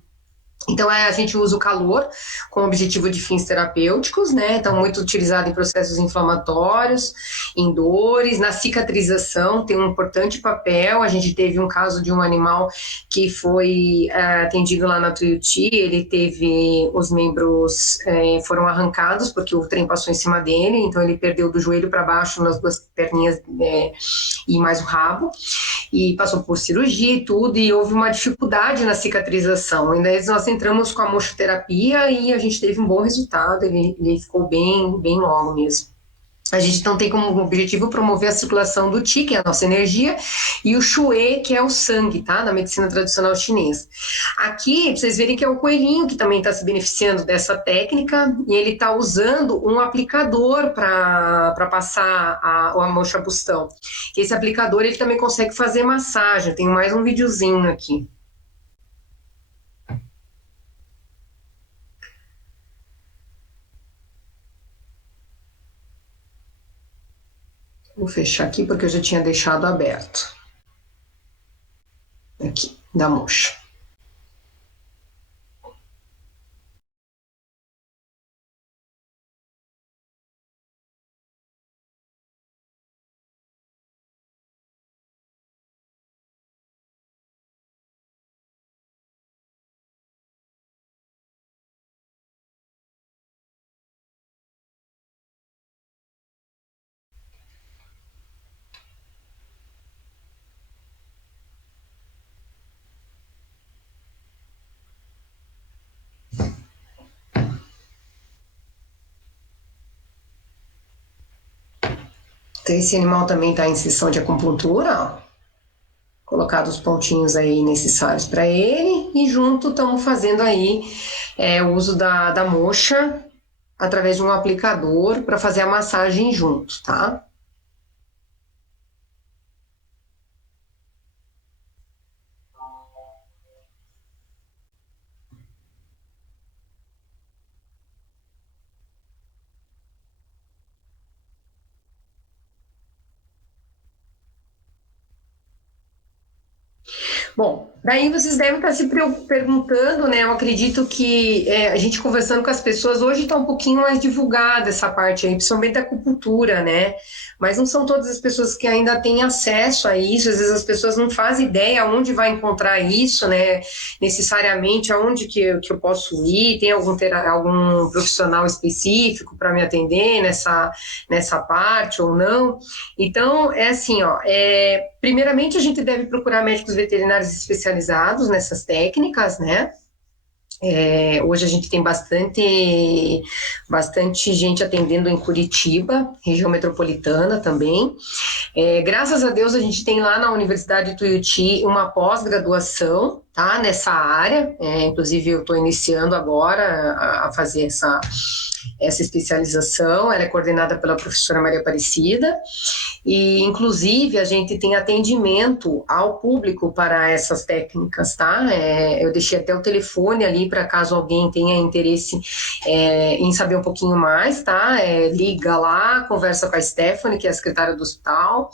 Então, a gente usa o calor com o objetivo de fins terapêuticos, né? Então, muito utilizado em processos inflamatórios, em dores, na cicatrização, tem um importante papel. A gente teve um caso de um animal que foi atendido lá na Tuiuti, ele teve os membros foram arrancados porque o trem passou em cima dele, então ele perdeu do joelho para baixo nas duas perninhas e mais o rabo, e passou por cirurgia e tudo, e houve uma dificuldade na cicatrização. Ainda nós entramos com a mochoterapia e a gente teve um bom resultado, ele ficou bem logo mesmo. A gente então tem como objetivo promover a circulação do Qi, que é a nossa energia, e o Shui, que é o sangue, tá? Da medicina tradicional chinesa. Aqui, pra vocês verem que é o coelhinho que também está se beneficiando dessa técnica, e ele está usando um aplicador para passar a moxa bustão. Esse aplicador, ele também consegue fazer massagem. Eu tenho mais um videozinho aqui. Vou fechar aqui porque eu já tinha deixado aberto. Aqui. da moxa. Então, esse animal também está em sessão de acupuntura, ó. Colocado os pontinhos aí necessários para ele, e junto estamos fazendo aí o uso da moxa através de um aplicador para fazer a massagem junto, tá? Bom, daí vocês devem estar se perguntando, né? Eu acredito que a gente conversando com as pessoas, hoje está um pouquinho mais divulgada essa parte aí, principalmente da acupuntura, né? Mas não são todas as pessoas que ainda têm acesso a isso, às vezes as pessoas não fazem ideia onde vai encontrar isso, né? Necessariamente, aonde que eu posso ir, tem algum profissional específico para me atender nessa parte ou não. Então, é assim, ó, primeiramente a gente deve procurar médicos veterinários especializados nessas técnicas, né? Hoje a gente tem bastante gente atendendo em Curitiba, região metropolitana também. Graças a Deus a gente tem lá na Universidade de Tuiuti uma pós-graduação, tá, nessa área. Inclusive eu estou iniciando agora a fazer essa especialização. Ela é coordenada pela professora Maria Aparecida. E, inclusive, a gente tem atendimento ao público para essas técnicas, tá? Eu deixei até o telefone ali para caso alguém tenha interesse em saber um pouquinho mais, tá? Liga lá, conversa com a Stephanie, que é a secretária do hospital,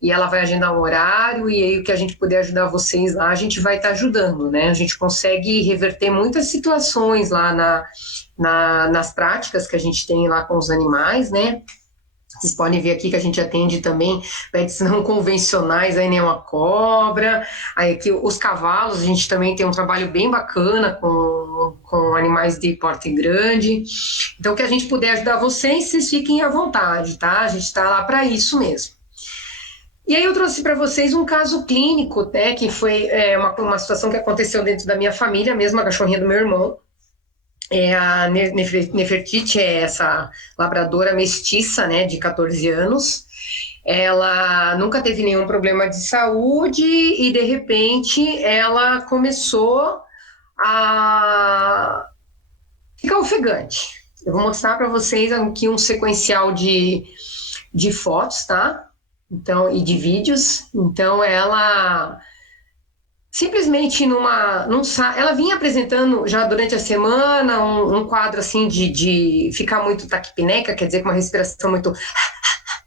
e ela vai agendar um horário, e aí o que a gente puder ajudar vocês lá, a gente vai estar ajudando, né? A gente consegue reverter muitas situações lá nas práticas que a gente tem lá com os animais, né? Vocês podem ver aqui que a gente atende também pets não convencionais, aí nem uma cobra. Aí aqui os cavalos, a gente também tem um trabalho bem bacana com animais de porte grande. Então, o que a gente puder ajudar vocês fiquem à vontade, tá? A gente está lá para isso mesmo. E aí eu trouxe para vocês um caso clínico, né, que foi uma situação que aconteceu dentro da minha família, mesmo a cachorrinha do meu irmão. A Nefertiti é essa labradora mestiça, né, de 14 anos. Ela nunca teve nenhum problema de saúde e, de repente, ela começou a ficar ofegante. Eu vou mostrar para vocês aqui um sequencial de fotos, tá? Então, e de vídeos. Então, ela simplesmente ela vinha apresentando já durante a semana um quadro assim de ficar muito taquipneca, quer dizer, com uma respiração muito,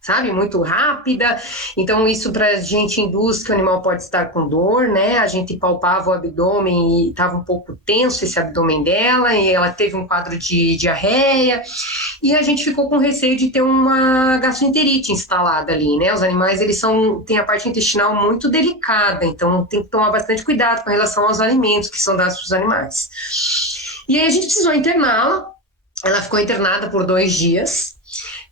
sabe, muito rápida. Então isso para a gente induz que o animal pode estar com dor, né? A gente palpava o abdômen e estava um pouco tenso esse abdômen dela, e ela teve um quadro de diarreia, e a gente ficou com receio de ter uma gastroenterite instalada ali, né? Os animais, eles têm a parte intestinal muito delicada, então tem que tomar bastante cuidado com relação aos alimentos que são dados para os animais. E aí a gente precisou interná-la. Ela ficou internada por 2 dias,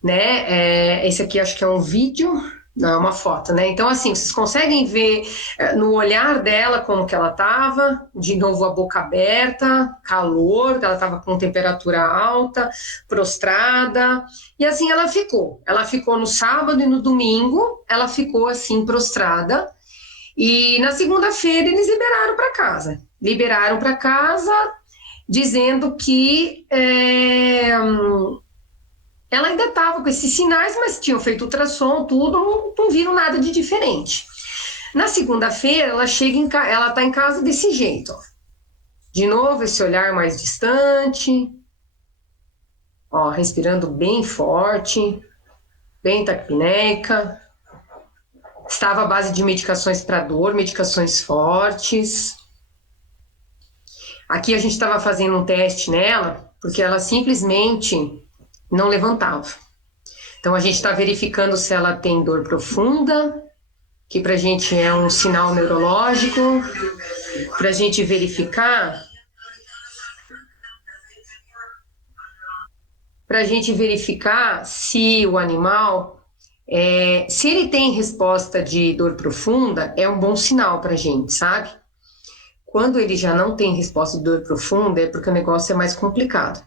né? Esse aqui acho que é um vídeo, não, é uma foto, né? Então, assim, vocês conseguem ver no olhar dela como que ela estava, de novo a boca aberta, calor, ela estava com temperatura alta, prostrada, e assim ela ficou. Ela ficou no sábado e no domingo, ela ficou assim prostrada, e na segunda-feira eles liberaram para casa, dizendo que ela ainda estava com esses sinais, mas tinham feito ultrassom, tudo, não viram nada de diferente. Na segunda-feira, ela está em casa desse jeito, ó. De novo, esse olhar mais distante, ó, respirando bem forte, bem taquipneca. Estava à base de medicações para dor, medicações fortes. Aqui a gente estava fazendo um teste nela, porque ela simplesmente não levantava. Então a gente está verificando se ela tem dor profunda, que para a gente é um sinal neurológico, para a gente verificar. Para a gente verificar se o animal, se ele tem resposta de dor profunda, é um bom sinal para a gente, sabe? Quando ele já não tem resposta de dor profunda, é porque o negócio é mais complicado.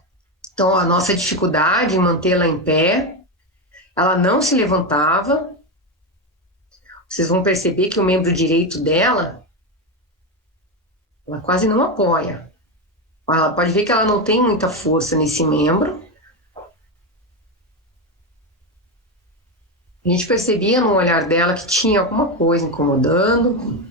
Então, a nossa dificuldade em mantê-la em pé, ela não se levantava. Vocês vão perceber que o membro direito dela, ela quase não apoia. Ela pode ver que ela não tem muita força nesse membro. A gente percebia no olhar dela que tinha alguma coisa incomodando.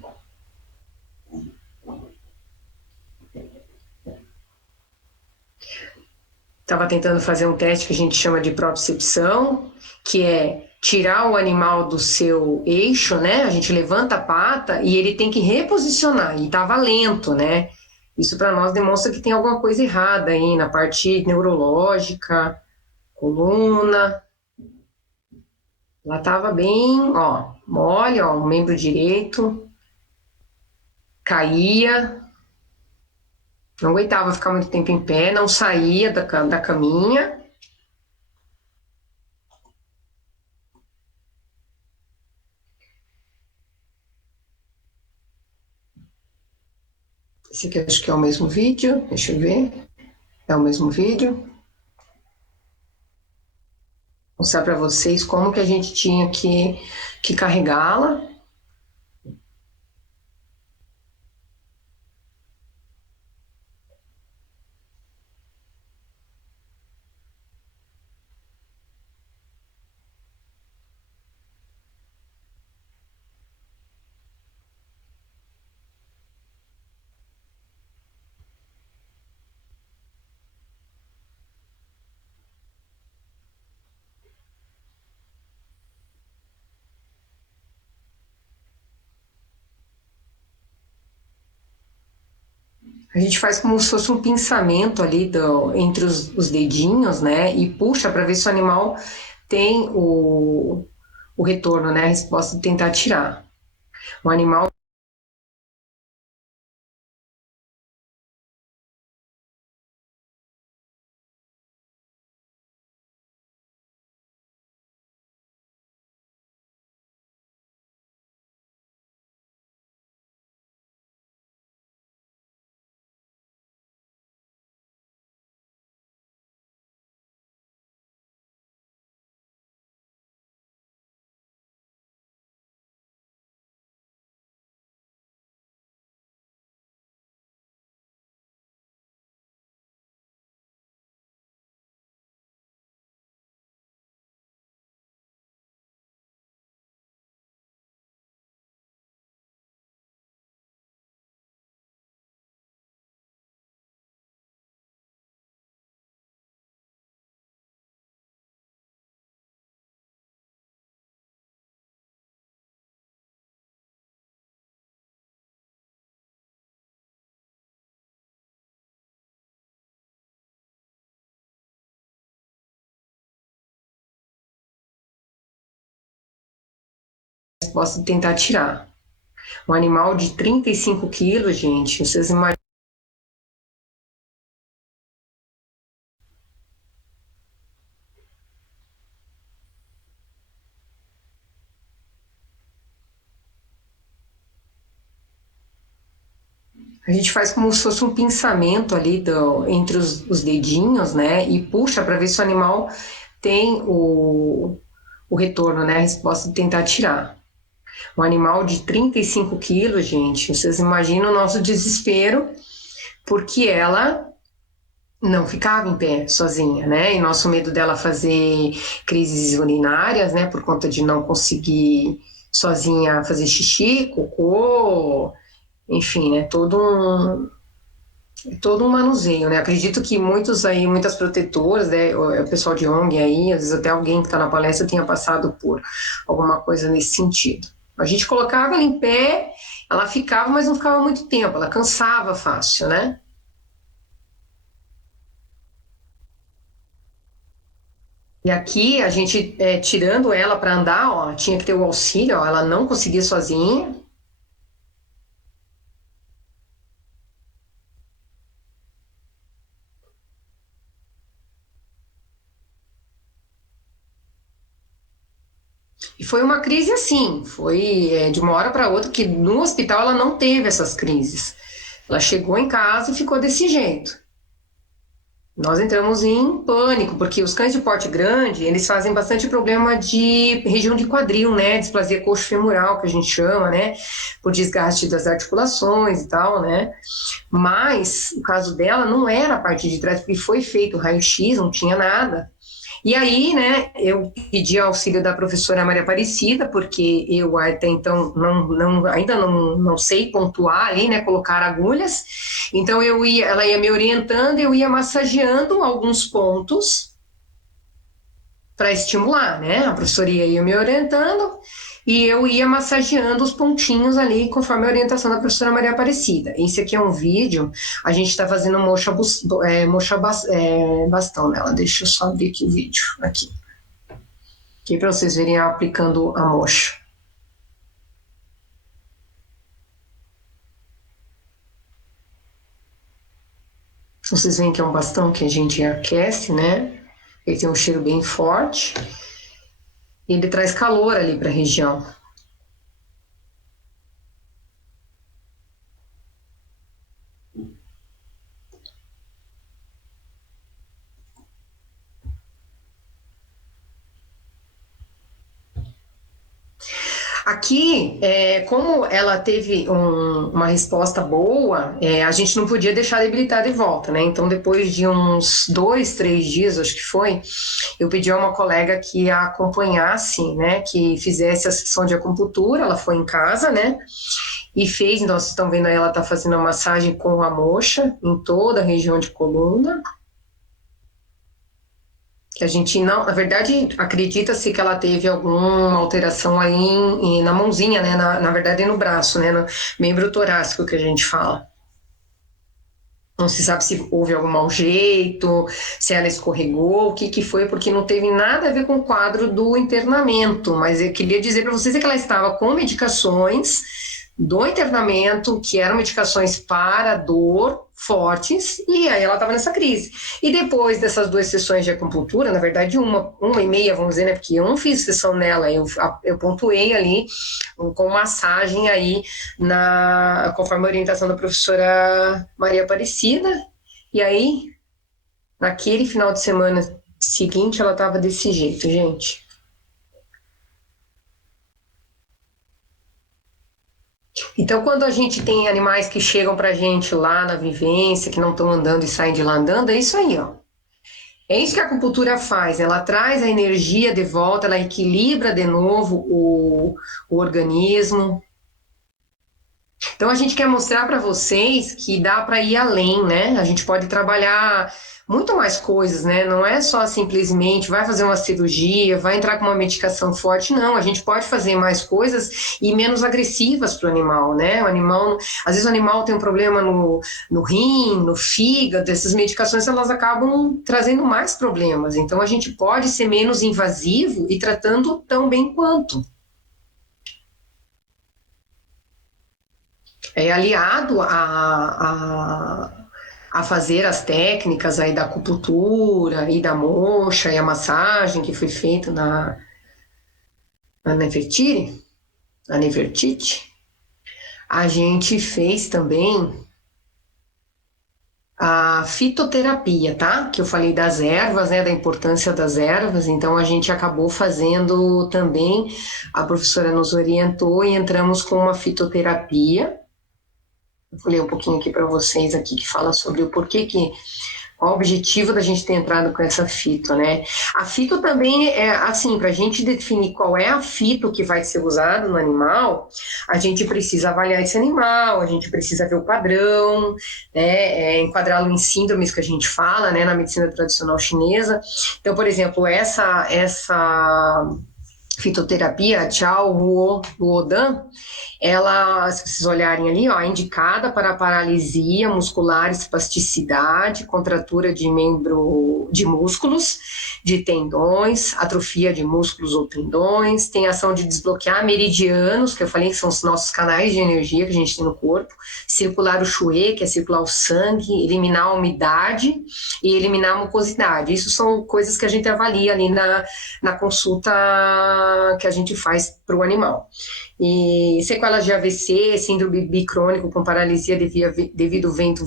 Estava tentando fazer um teste que a gente chama de propriocepção, que é tirar o animal do seu eixo, né? A gente levanta a pata e ele tem que reposicionar, e estava lento, né? Isso para nós demonstra que tem alguma coisa errada aí na parte neurológica, coluna. Ela estava bem, ó, mole, ó, o membro direito caía, não aguentava ficar muito tempo em pé, não saía da caminha. Esse aqui acho que é o mesmo vídeo, deixa eu ver. É o mesmo vídeo. Vou mostrar para vocês como que a gente tinha que carregá-la. A gente faz como se fosse um pinçamento ali entre os dedinhos, né? E puxa para ver se o animal tem o retorno, né? A resposta de tentar tirar. O animal. Resposta de tentar tirar. Um animal de 35 quilos, gente, vocês imaginam. A gente faz como se fosse um pinçamento ali entre os dedinhos, né? E puxa para ver se o animal tem o retorno, né? A resposta de tentar tirar. Um animal de 35 quilos, gente, vocês imaginam o nosso desespero, porque ela não ficava em pé sozinha, né? E nosso medo dela fazer crises urinárias, né? Por conta de não conseguir sozinha fazer xixi, cocô, enfim, né? Todo um manuseio, né? Acredito que muitas protetoras, né? O pessoal de ONG aí, às vezes até alguém que está na palestra tenha passado por alguma coisa nesse sentido. A gente colocava ela em pé, ela ficava, mas não ficava muito tempo, ela cansava fácil, né? E aqui, a gente, tirando ela para andar, ó, tinha que ter o auxílio, ó, ela não conseguia sozinha. E foi uma crise assim, foi de uma hora para outra, que no hospital ela não teve essas crises. Ela chegou em casa e ficou desse jeito. Nós entramos em pânico, porque os cães de porte grande, eles fazem bastante problema de região de quadril, né? Displasia coxofemoral, que a gente chama, né? Por desgaste das articulações e tal, né? Mas o caso dela não era a parte de trás, porque foi feito raio-x, não tinha nada. E aí, né, eu pedi auxílio da professora Maria Aparecida, porque eu até então ainda não sei pontuar ali, né, colocar agulhas. Então ela ia me orientando, eu ia massageando alguns pontos para estimular, né? A professora ia me orientando e eu ia massageando os pontinhos ali conforme a orientação da professora Maria Aparecida. Esse aqui é um vídeo, a gente está fazendo bastão nela. Deixa eu só abrir aqui o vídeo, aqui para vocês verem aplicando a moxa. Vocês veem que é um bastão que a gente aquece, né? Ele tem um cheiro bem forte e ele traz calor ali para a região. Aqui, como ela teve uma resposta boa, a gente não podia deixar debilitar de volta, né? Então, depois de uns 2, 3 dias, acho que foi, eu pedi a uma colega que a acompanhasse, né? Que fizesse a sessão de acupuntura. Ela foi em casa, né? E fez, então vocês estão vendo aí, ela está fazendo a massagem com a moxa em toda a região de coluna. Que a gente não, na verdade, acredita-se que ela teve alguma alteração aí na mãozinha, né? Na verdade, no braço, né? No membro torácico que a gente fala. Não se sabe se houve algum mau jeito, se ela escorregou, o que que foi, porque não teve nada a ver com o quadro do internamento. Mas eu queria dizer para vocês que ela estava com medicações do internamento, que eram medicações para dor fortes, e aí ela estava nessa crise. E depois dessas 2 sessões de acupuntura, na verdade uma e meia, vamos dizer, né, porque eu não fiz sessão nela, eu pontuei ali com massagem aí, conforme a orientação da professora Maria Aparecida, e aí, naquele final de semana seguinte, ela estava desse jeito, gente. Então, quando a gente tem animais que chegam para a gente lá na vivência, que não estão andando e saem de lá andando, é isso aí, ó. É isso que a acupuntura faz, ela traz a energia de volta, ela equilibra de novo o organismo. Então, a gente quer mostrar para vocês que dá para ir além, né? A gente pode trabalhar muito mais coisas, né? Não é só simplesmente vai fazer uma cirurgia, vai entrar com uma medicação forte, não. A gente pode fazer mais coisas e menos agressivas para o animal, né? O animal, às vezes o animal tem um problema no rim, no fígado, essas medicações elas acabam trazendo mais problemas. Então a gente pode ser menos invasivo e tratando tão bem quanto. Aliado a fazer as técnicas aí da acupuntura e da moxa e a massagem que foi feita na Nefertiti, a gente fez também a fitoterapia, tá? Que eu falei das ervas, né? Da importância das ervas. Então a gente acabou fazendo também, a professora nos orientou e entramos com uma fitoterapia. Vou ler um pouquinho aqui para vocês aqui que fala sobre o porquê que qual o objetivo da gente ter entrado com essa fito, né? A fito também é assim, para a gente definir qual é a fito que vai ser usada no animal, a gente precisa avaliar esse animal, a gente precisa ver o padrão, né? Enquadrá-lo em síndromes que a gente fala, né? Na medicina tradicional chinesa. Então, por exemplo, essa fitoterapia, a Chao Ruodan, ela, se vocês olharem ali, ó, é indicada para paralisia muscular, espasticidade, contratura de membro de músculos, de tendões, atrofia de músculos ou tendões, tem ação de desbloquear meridianos, que eu falei que são os nossos canais de energia que a gente tem no corpo, circular o Shui, que é circular o sangue, eliminar a umidade e eliminar a mucosidade. Isso são coisas que a gente avalia ali na consulta que a gente faz para o animal. E sequelas de AVC, síndrome bicrônico com paralisia devido ao vento,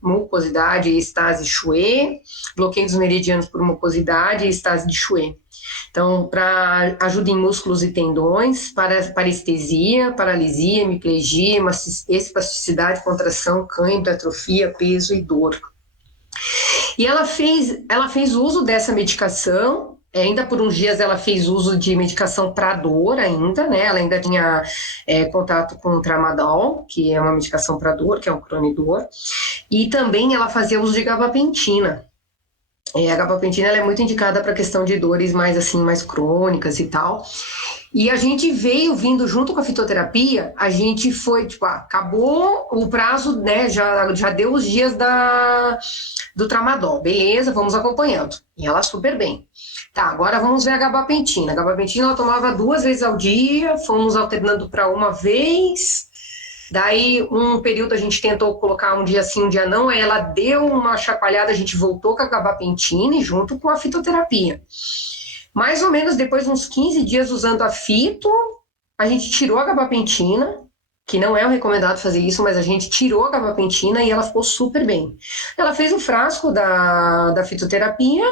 mucosidade e estase Shui, bloqueio dos meridianos por mucosidade e estase de Shui. Então, para ajuda em músculos e tendões, para parestesia, paralisia, hemiplegia, espasticidade, contração, cãibra, atrofia, peso e dor. E ela fez uso dessa medicação. Ainda por uns dias ela fez uso de medicação para dor ainda, né? Ela ainda tinha contato com o Tramadol, que é uma medicação para dor, que é um cronidor. E também ela fazia uso de gabapentina. A gabapentina ela é muito indicada para questão de dores mais crônicas e tal. E a gente veio vindo junto com a fitoterapia, a gente foi, acabou o prazo, né? Já deu os dias do Tramadol. Beleza, vamos acompanhando. E ela super bem. Tá, agora vamos ver a gabapentina. A gabapentina ela tomava 2 vezes ao dia, fomos alternando para uma vez. Daí, um período a gente tentou colocar um dia sim, um dia não, aí ela deu uma chacoalhada, a gente voltou com a gabapentina junto com a fitoterapia. Mais ou menos depois de uns 15 dias usando a fito, a gente tirou a gabapentina, que não é o recomendado fazer isso, mas a gente tirou a gabapentina e ela ficou super bem. Ela fez o frasco da fitoterapia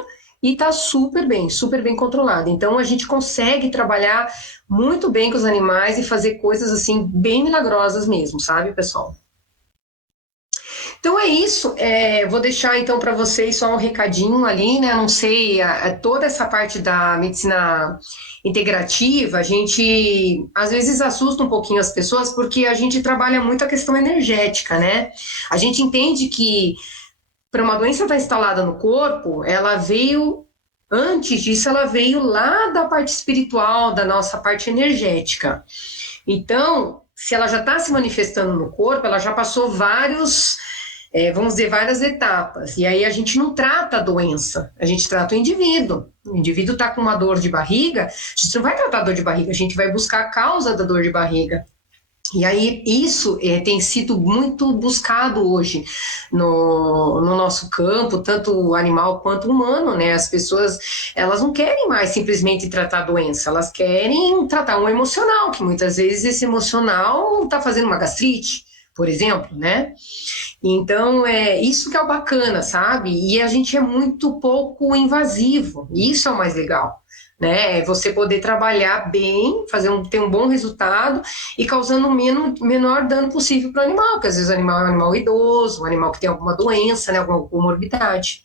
e está super bem controlada. Então, a gente consegue trabalhar muito bem com os animais e fazer coisas, assim, bem milagrosas mesmo, sabe, pessoal? Então, é isso. Vou deixar, então, para vocês só um recadinho ali, né? Não sei, toda essa parte da medicina integrativa, a gente, às vezes, assusta um pouquinho as pessoas, porque a gente trabalha muito a questão energética, né? A gente entende que para uma doença estar instalada no corpo, ela veio, antes disso, ela veio lá da parte espiritual, da nossa parte energética. Então, se ela já está se manifestando no corpo, ela já passou várias etapas. E aí a gente não trata a doença, a gente trata o indivíduo. O indivíduo está com uma dor de barriga, a gente não vai tratar a dor de barriga, a gente vai buscar a causa da dor de barriga. E aí isso tem sido muito buscado hoje no nosso campo, tanto animal quanto humano, né? As pessoas, elas não querem mais simplesmente tratar a doença, elas querem tratar um emocional, que muitas vezes esse emocional está fazendo uma gastrite, por exemplo, né? Então, isso que é o bacana, sabe? E a gente é muito pouco invasivo, isso é o mais legal. Né, você poder trabalhar bem, ter um bom resultado e causando o menor dano possível para o animal, porque às vezes o animal é um animal idoso, um animal que tem alguma doença, né, alguma comorbidade.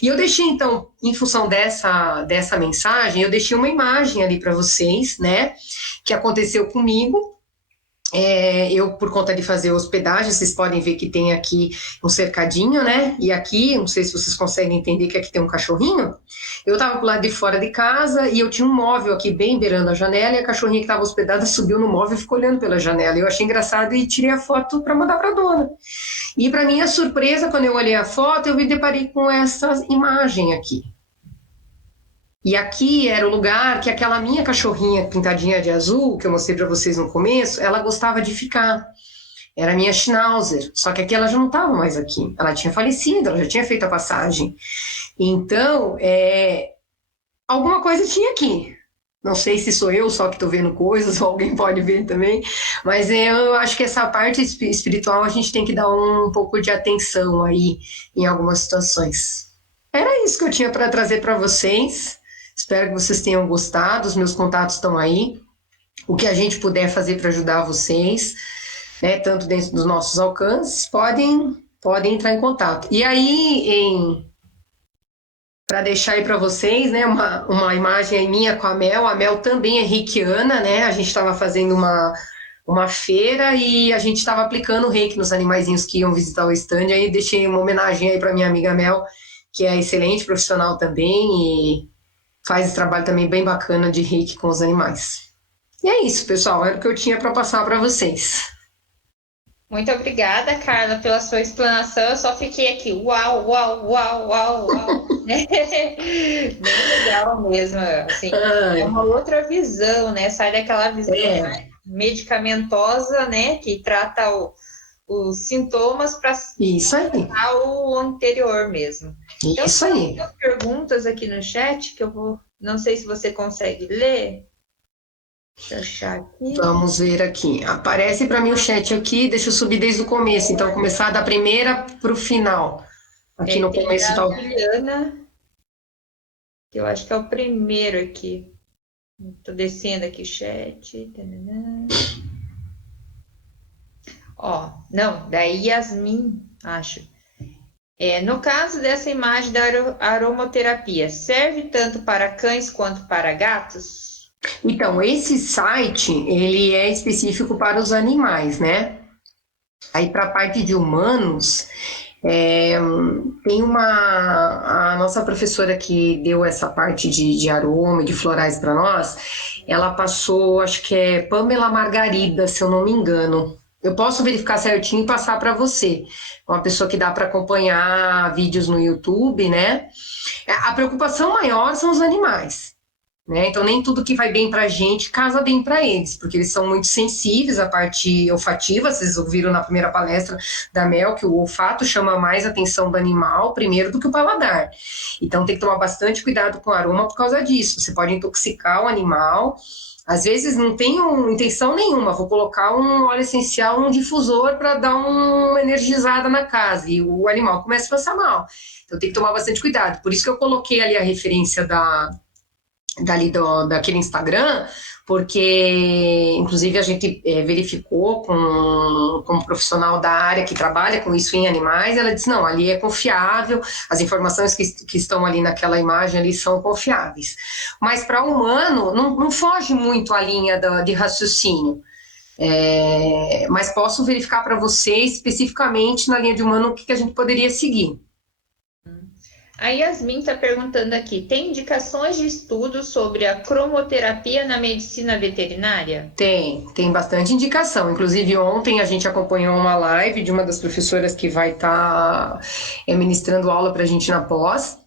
E eu deixei, então, em função dessa mensagem, eu deixei uma imagem ali para vocês, né, que aconteceu comigo. Eu, por conta de fazer hospedagem, vocês podem ver que tem aqui um cercadinho, né? E aqui, não sei se vocês conseguem entender que aqui tem um cachorrinho. Eu estava pro lado de fora de casa e eu tinha um móvel aqui bem beirando a janela e a cachorrinha que estava hospedada subiu no móvel e ficou olhando pela janela. Eu achei engraçado e tirei a foto para mandar para a dona. E para minha surpresa, quando eu olhei a foto, eu me deparei com essa imagem aqui. E aqui era o lugar que aquela minha cachorrinha pintadinha de azul, que eu mostrei para vocês no começo, ela gostava de ficar. Era a minha Schnauzer. Só que aqui ela já não estava mais aqui. Ela tinha falecido, ela já tinha feito a passagem. Então, alguma coisa tinha aqui. Não sei se sou eu só que estou vendo coisas, ou alguém pode ver também. Mas eu acho que essa parte espiritual a gente tem que dar um pouco de atenção aí em algumas situações. Era isso que eu tinha para trazer para vocês. Espero que vocês tenham gostado, os meus contatos estão aí. O que a gente puder fazer para ajudar vocês, né, tanto dentro dos nossos alcances, podem entrar em contato. E aí, para deixar aí para vocês, né, uma imagem aí minha com a Mel também é reikiana, né, a gente estava fazendo uma feira e a gente estava aplicando o reiki nos animaizinhos que iam visitar o stand, aí deixei uma homenagem aí para minha amiga Mel, que é excelente profissional também faz esse trabalho também bem bacana de reiki com os animais. E é isso, pessoal, era o que eu tinha para passar para vocês. Muito obrigada, Carla, pela sua explanação. Eu só fiquei aqui, uau, uau, uau, uau, uau. Bem legal mesmo, assim, é uma outra visão, né? Sai daquela visão medicamentosa, né? Que trata os sintomas para tratar o anterior mesmo. Isso aí. Tem perguntas aqui no chat que eu vou, não sei se você consegue ler. Deixa eu achar aqui. Vamos ver aqui. Aparece para mim o chat aqui, deixa eu subir desde o começo, então começar da primeira para o final. Aqui no começo tá. Juliana, que eu acho que é o primeiro aqui. Tô descendo aqui o chat. Ó, não, da Yasmin, acho. No caso dessa imagem da aromaterapia, serve tanto para cães quanto para gatos? Então, esse site, ele é específico para os animais, né? Aí, para a parte de humanos, tem a nossa professora que deu essa parte de aroma e de florais para nós, ela passou, acho que é Pamela Margarida, se eu não me engano. Eu posso verificar certinho e passar para você. Uma pessoa que dá para acompanhar vídeos no YouTube, né? A preocupação maior são os animais. Né? Então, nem tudo que vai bem para a gente casa bem para eles, porque eles são muito sensíveis à parte olfativa. Vocês ouviram na primeira palestra da Mel que o olfato chama mais a atenção do animal primeiro do que o paladar. Então, tem que tomar bastante cuidado com o aroma por causa disso. Você pode intoxicar o animal. Às vezes não tenho intenção nenhuma, vou colocar um óleo essencial, um difusor para dar uma energizada na casa e o animal começa a passar mal. Então, tem que tomar bastante cuidado. Por isso que eu coloquei ali a referência daquele Instagram, porque inclusive a gente verificou com um profissional da área que trabalha com isso em animais, ela disse, não, ali é confiável, as informações que estão ali naquela imagem ali são confiáveis. Mas para humano, não foge muito a linha de raciocínio. Mas posso verificar para vocês especificamente na linha de humano o que a gente poderia seguir. A Yasmin está perguntando aqui, tem indicações de estudos sobre a cromoterapia na medicina veterinária? Tem bastante indicação. Inclusive, ontem a gente acompanhou uma live de uma das professoras que vai estar ministrando aula para a gente na pós.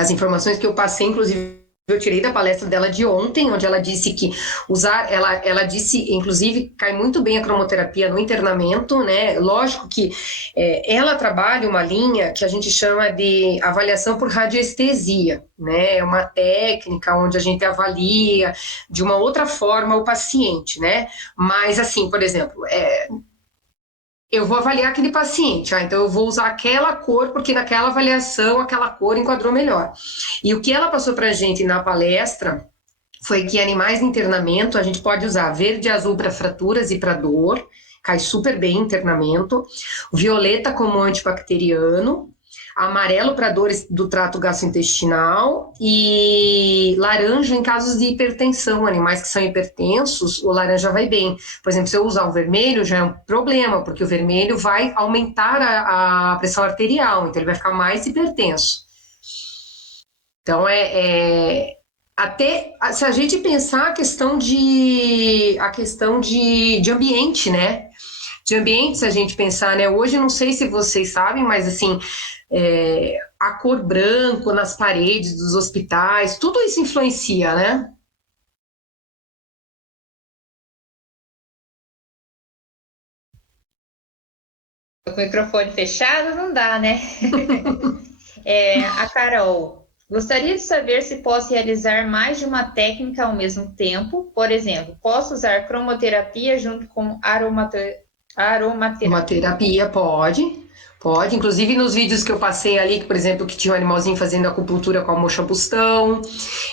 As informações que eu passei, inclusive, eu tirei da palestra dela de ontem, onde ela disse que ela disse, inclusive, cai muito bem a cromoterapia no internamento, né? Lógico que ela trabalha uma linha que a gente chama de avaliação por radioestesia, né? É uma técnica onde a gente avalia de uma outra forma o paciente, né? Mas, assim, por exemplo, eu vou avaliar aquele paciente, então eu vou usar aquela cor, porque naquela avaliação aquela cor enquadrou melhor. E o que ela passou para a gente na palestra foi que animais de internamento a gente pode usar verde e azul para fraturas e para dor, cai super bem em internamento, violeta como antibacteriano, amarelo para dores do trato gastrointestinal e laranja em casos de hipertensão. Animais que são hipertensos, o laranja vai bem. Por exemplo, se eu usar o vermelho, já é um problema, porque o vermelho vai aumentar a pressão arterial, então ele vai ficar mais hipertenso. Então, até se a gente pensar a questão de ambiente, né? De ambiente, se a gente pensar, né? Hoje, eu não sei se vocês sabem, mas assim, a cor branco nas paredes dos hospitais, tudo isso influencia, né? Com o microfone fechado não dá, né? A Carol, gostaria de saber se posso realizar mais de uma técnica ao mesmo tempo. Por exemplo, posso usar cromoterapia junto com aromaterapia? Uma terapia pode, inclusive nos vídeos que eu passei ali, por exemplo, que tinha um animalzinho fazendo acupuntura com a moxa-bustão,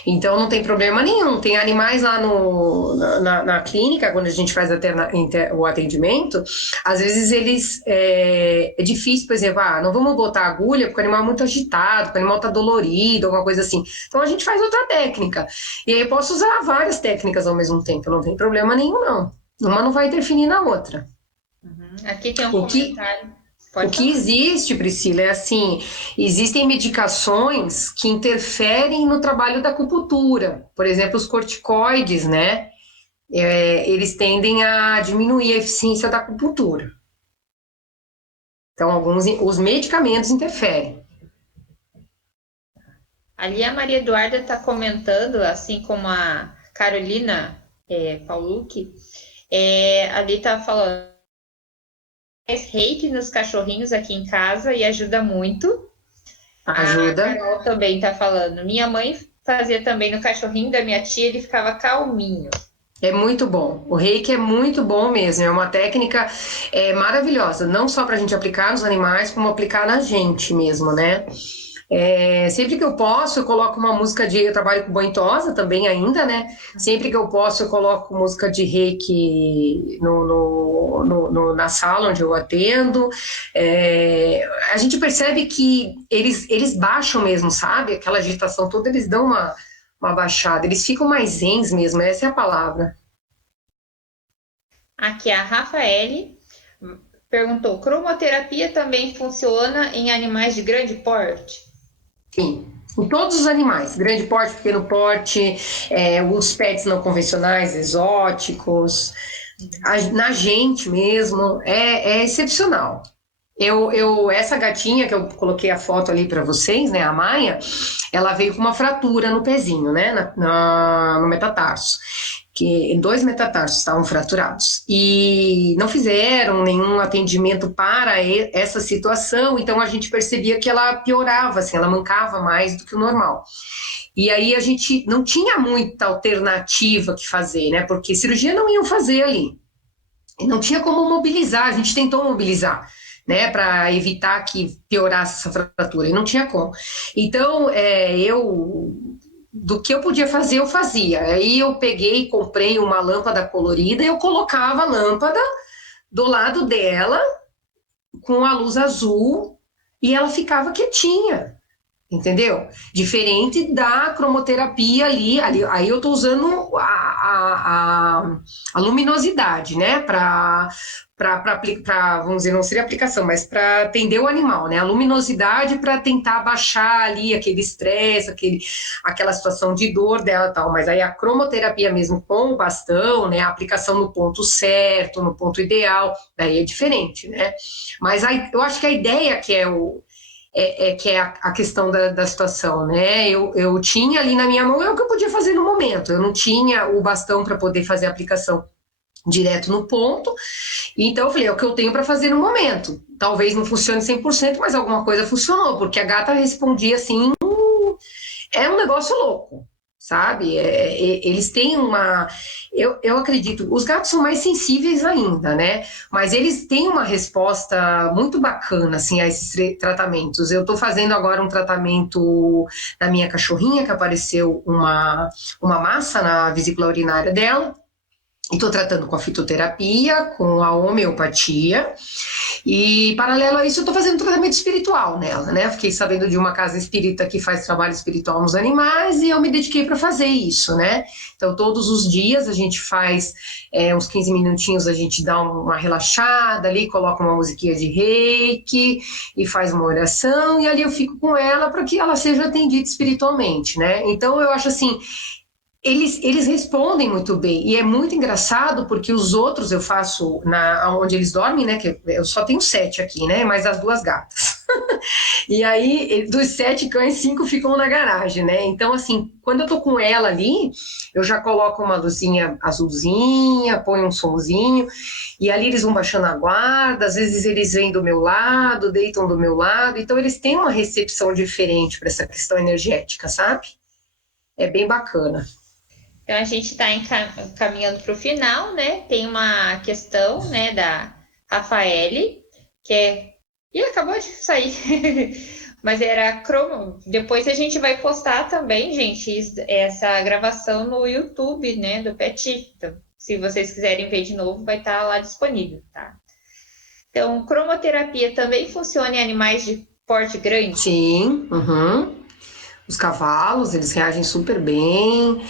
então não tem problema nenhum. Tem animais lá na clínica, quando a gente faz o atendimento, às vezes eles, é difícil, por exemplo, não vamos botar agulha porque o animal é muito agitado, porque o animal está dolorido, alguma coisa assim. Então a gente faz outra técnica. E aí eu posso usar várias técnicas ao mesmo tempo, não tem problema nenhum, não. Uma não vai interferir na outra. Aqui tem um comentário. O Pode que falar. existe, Priscila, é assim, existem medicações que interferem no trabalho da acupuntura. Por exemplo, os corticoides, né? Eles tendem a diminuir a eficiência da acupuntura. Então, os medicamentos interferem. Ali a Maria Eduarda está comentando, assim como a Carolina Paulucci, ali está falando faz reiki nos cachorrinhos aqui em casa e ajuda muito. A Ajuda. Carol também está falando. Minha mãe fazia também no cachorrinho da minha tia, ele ficava calminho. É muito bom. O reiki é muito bom mesmo. É uma técnica maravilhosa, não só para a gente aplicar nos animais, como aplicar na gente mesmo, né? Sempre que eu posso, eu coloco uma música de. Eu trabalho com banhosa também ainda, né? Sempre que eu posso, eu coloco música de reiki na sala onde eu atendo. A gente percebe que eles baixam mesmo, sabe? Aquela agitação toda, eles dão uma baixada, eles ficam mais zens mesmo, essa é a palavra. Aqui a Rafaele perguntou: cromoterapia também funciona em animais de grande porte? Sim, em todos os animais, grande porte, pequeno porte, os pets não convencionais, exóticos, na gente mesmo, é excepcional. Essa gatinha que eu coloquei a foto ali para vocês, né, a Maia, ela veio com uma fratura no pezinho, né, no metatarso, que 2 metatarsos estavam fraturados e não fizeram nenhum atendimento para essa situação, então a gente percebia que ela piorava, assim, ela mancava mais do que o normal. E aí a gente não tinha muita alternativa que fazer, né, porque cirurgia não iam fazer ali. Não tinha como mobilizar, a gente tentou mobilizar, né, para evitar que piorasse essa fratura, e não tinha como. Então, do que eu podia fazer, eu fazia. Aí eu peguei, comprei uma lâmpada colorida, e eu colocava a lâmpada do lado dela, com a luz azul, e ela ficava quietinha. Entendeu? Diferente da cromoterapia ali aí eu estou usando a luminosidade, né? Para, vamos dizer, não seria aplicação, mas para atender o animal, né? A luminosidade para tentar baixar ali aquele estresse, aquela situação de dor dela e tal. Mas aí a cromoterapia mesmo com o bastão, né? A aplicação no ponto certo, no ponto ideal, daí é diferente, né? Mas aí, eu acho que a ideia que é a questão da situação, né? Eu tinha ali na minha mão, é o que eu podia fazer no momento. Eu não tinha o bastão para poder fazer a aplicação direto no ponto, então eu falei, é o que eu tenho para fazer no momento. Talvez não funcione 100%, mas alguma coisa funcionou, porque a gata respondia assim, é um negócio louco, sabe? Eles têm uma. Eu acredito, os gatos são mais sensíveis ainda, né? Mas eles têm uma resposta muito bacana, assim, a esses tratamentos. Eu estou fazendo agora um tratamento na minha cachorrinha, que apareceu uma massa na vesícula urinária dela. Estou tratando com a fitoterapia, com a homeopatia, e paralelo a isso eu estou fazendo tratamento espiritual nela, né? Fiquei sabendo de uma casa espírita que faz trabalho espiritual nos animais e eu me dediquei para fazer isso, né? Então todos os dias a gente faz uns 15 minutinhos, a gente dá uma relaxada ali, coloca uma musiquinha de reiki e faz uma oração e ali eu fico com ela para que ela seja atendida espiritualmente, né? Então eu acho assim, eles respondem muito bem, e é muito engraçado porque os outros eu faço onde eles dormem, né? Que eu só tenho 7 aqui, né? Mais as 2 gatas. E aí, dos 7 cães, 5 ficam na garagem, né? Então, assim, quando eu tô com ela ali, eu já coloco uma luzinha azulzinha, ponho um somzinho, e ali eles vão baixando a guarda, às vezes eles vêm do meu lado, deitam do meu lado, então eles têm uma recepção diferente para essa questão energética, sabe? É bem bacana. Então a gente está caminhando para o final, né? Tem uma questão, né, da Rafaele, que é. E acabou de sair. Mas era cromo. Depois a gente vai postar também, gente, essa gravação no YouTube, né, do Pet. Então, se vocês quiserem ver de novo, vai estar lá disponível, tá? Então, cromoterapia também funciona em animais de porte grande? Sim, uhum. Os cavalos, eles reagem super bem.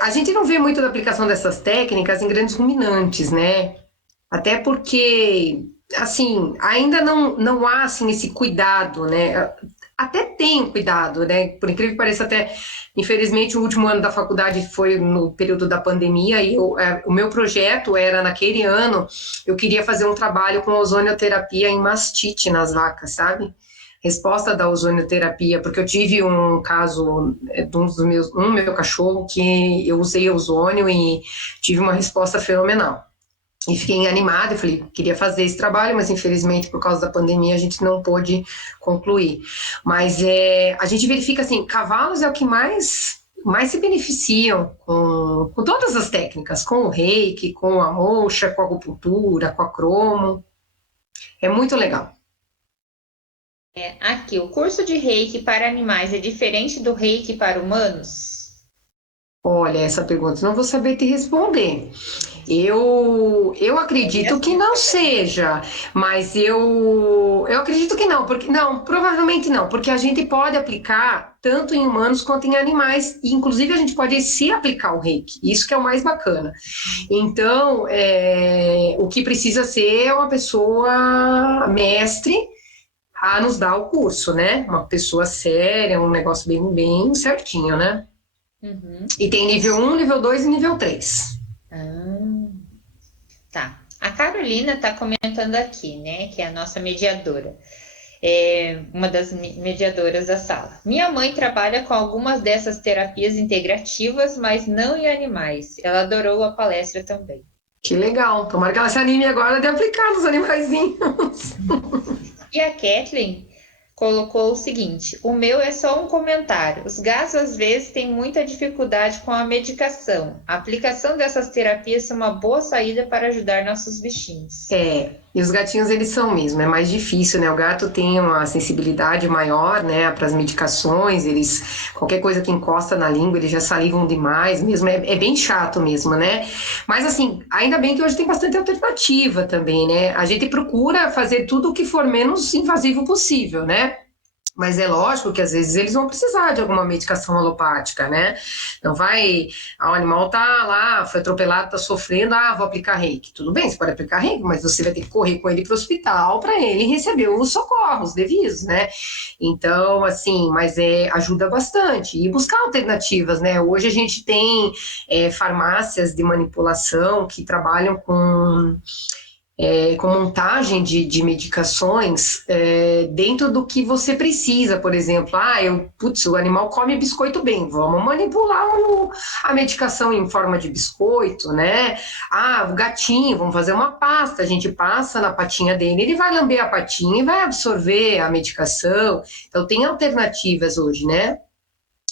A gente não vê muito da aplicação dessas técnicas em grandes ruminantes, né? Até porque assim, ainda não há, assim, esse cuidado, né? Até tem cuidado, né? Por incrível que pareça, até, infelizmente, o último ano da faculdade foi no período da pandemia e o meu projeto era, naquele ano, eu queria fazer um trabalho com ozonioterapia em mastite nas vacas, sabe? Resposta da ozonioterapia, porque eu tive um caso de um meu cachorro que eu usei ozônio e tive uma resposta fenomenal. E fiquei animada, eu falei, queria fazer esse trabalho, mas infelizmente por causa da pandemia a gente não pôde concluir. Mas a gente verifica assim, cavalos é o que mais se beneficiam com todas as técnicas, com o reiki, com a moxa, com a acupuntura, com a cromo. É muito legal. Aqui, o curso de Reiki para animais é diferente do Reiki para humanos? Olha, essa pergunta não vou saber te responder. Eu acredito que não seja, mas eu acredito que não, porque não, provavelmente não, porque a gente pode aplicar tanto em humanos quanto em animais, e inclusive a gente pode se aplicar o reiki, isso que é o mais bacana. Então, o que precisa ser é uma pessoa mestre a nos dar o curso, né? Uma pessoa séria, um negócio bem certinho, né? Uhum. E tem nível 1, nível 2 e nível 3. Tá. A Carolina está comentando aqui, né, que é a nossa mediadora, uma das mediadoras da sala. Minha mãe trabalha com algumas dessas terapias integrativas, mas não em animais. Ela adorou a palestra também. Que legal. Tomara que ela se anime agora de aplicar nos animaizinhos. E a Kathleen colocou o seguinte: o meu é só um comentário. Os gatos às vezes têm muita dificuldade com a medicação. A aplicação dessas terapias é uma boa saída para ajudar nossos bichinhos. E os gatinhos eles são mesmo, é mais difícil, né? O gato tem uma sensibilidade maior, né, para as medicações, qualquer coisa que encosta na língua, eles já salivam demais mesmo, é bem chato mesmo, né? Mas assim, ainda bem que hoje tem bastante alternativa também, né? A gente procura fazer tudo o que for menos invasivo possível, né? Mas é lógico que às vezes eles vão precisar de alguma medicação alopática, né? Não vai, o animal tá lá, foi atropelado, tá sofrendo, vou aplicar reiki. Tudo bem, você pode aplicar reiki, mas você vai ter que correr com ele para o hospital para ele receber os socorros devidos, né? Então, assim, mas ajuda bastante. E buscar alternativas, né? Hoje a gente tem farmácias de manipulação que trabalham com montagem de medicações dentro do que você precisa, por exemplo, o animal come biscoito bem, vamos manipular a medicação em forma de biscoito, né? O gatinho, vamos fazer uma pasta, a gente passa na patinha dele, ele vai lamber a patinha e vai absorver a medicação, então tem alternativas hoje, né?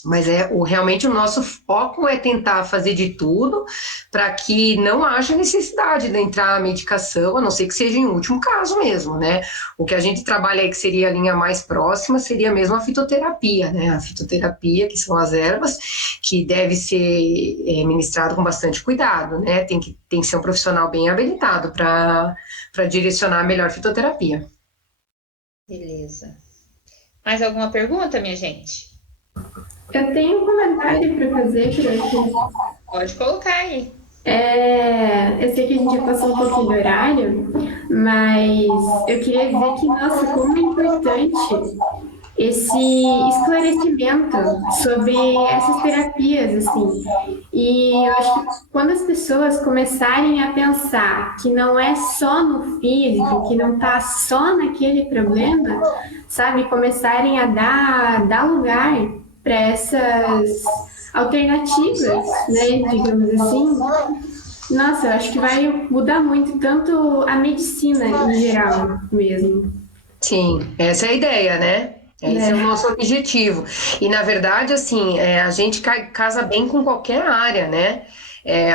Mas realmente o nosso foco é tentar fazer de tudo para que não haja necessidade de entrar a medicação, a não ser que seja em último caso mesmo, né? O que a gente trabalha aí, que seria a linha mais próxima, seria mesmo a fitoterapia, né? A fitoterapia, que são as ervas, que deve ser ministrado com bastante cuidado, né? Tem que ser um profissional bem habilitado para direcionar a melhor fitoterapia. Beleza. Mais alguma pergunta, minha gente? Eu tenho um comentário para fazer por aqui. Pode colocar aí. Eu sei que a gente já passou um pouquinho do horário, mas eu queria dizer que, nossa, como é importante esse esclarecimento sobre essas terapias, assim. E eu acho que quando as pessoas começarem a pensar que não é só no físico, que não está só naquele problema, sabe, começarem a dar lugar para essas alternativas, né, digamos assim, nossa, eu acho que vai mudar muito, tanto a medicina em geral mesmo. Sim, essa é a ideia, né? Esse é o nosso objetivo. E, na verdade, assim, a gente casa bem com qualquer área, né?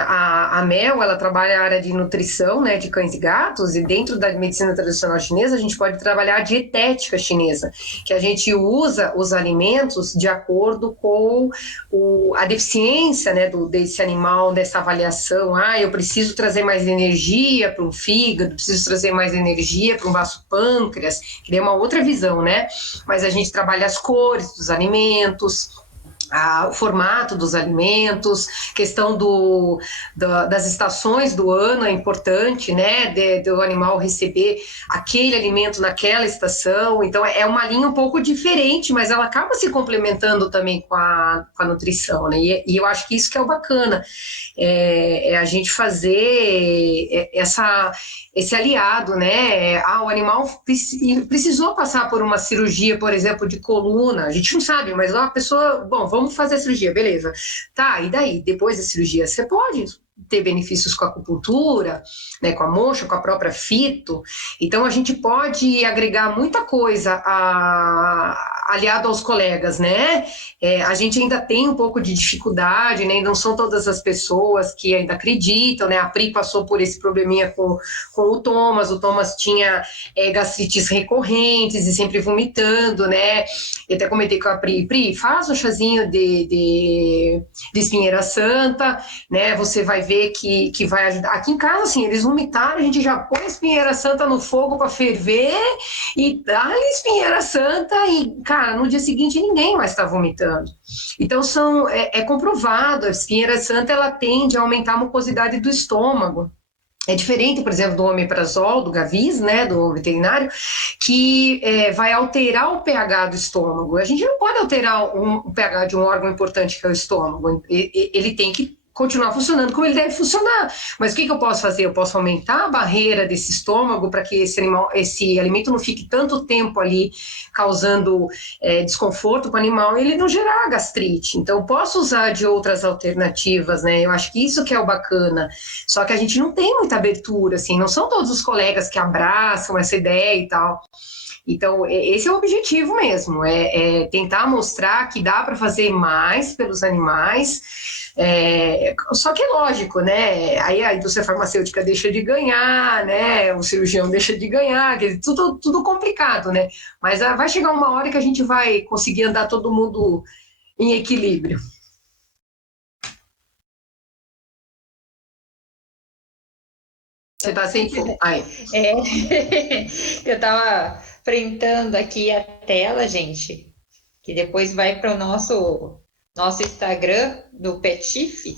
A Mel, ela trabalha a área de nutrição, né, de cães e gatos, e dentro da medicina tradicional chinesa, a gente pode trabalhar a dietética chinesa, que a gente usa os alimentos de acordo com a deficiência, né, desse animal, dessa avaliação. Eu preciso trazer mais energia para o fígado, preciso trazer mais energia para um vaso pâncreas, que é uma outra visão, né? Mas a gente trabalha as cores dos alimentos, o formato dos alimentos, questão das estações do ano é importante, né, do animal receber aquele alimento naquela estação, então é uma linha um pouco diferente, mas ela acaba se complementando também com a nutrição, né, e eu acho que isso que é o bacana, é a gente fazer esse aliado, né, o animal precisou passar por uma cirurgia, por exemplo, de coluna, a gente não sabe, mas a pessoa, bom, vamos fazer a cirurgia, beleza. Tá, e daí? Depois da cirurgia, você pode ter benefícios com a acupuntura, né, com a moxa, com a própria fito. Então, a gente pode agregar muita coisa aliado aos colegas, né? A gente ainda tem um pouco de dificuldade, né? Não são todas as pessoas que ainda acreditam, né? A Pri passou por esse probleminha com o Thomas tinha gastrites recorrentes e sempre vomitando, né? Eu até comentei com a Pri, faz o chazinho de espinheira santa, né? Você vai ver que vai ajudar. Aqui em casa, assim, eles vomitaram, a gente já põe a espinheira santa no fogo para ferver e dá-lhe espinheira santa e, cara, no dia seguinte ninguém mais está vomitando. Então, é comprovado, a espinheira santa, ela tende a aumentar a mucosidade do estômago. É diferente, por exemplo, do omeprazol, do Gavis, né, do veterinário, que vai alterar o pH do estômago. A gente não pode alterar o pH de um órgão importante que é o estômago. Ele tem que continuar funcionando como ele deve funcionar. Mas o que eu posso fazer? Eu posso aumentar a barreira desse estômago para que esse alimento não fique tanto tempo ali causando desconforto para o animal e ele não gerar gastrite. Então, eu posso usar de outras alternativas, né? Eu acho que isso que é o bacana. Só que a gente não tem muita abertura, assim, não são todos os colegas que abraçam essa ideia e tal. Então, esse é o objetivo mesmo, é tentar mostrar que dá para fazer mais pelos animais, só que é lógico, né? Aí a indústria farmacêutica deixa de ganhar, né? O cirurgião deixa de ganhar, tudo complicado, né? Mas vai chegar uma hora que a gente vai conseguir andar todo mundo em equilíbrio. Você está sem fome. Eu estava printando aqui a tela, gente, que depois vai para o nosso Instagram do Petif,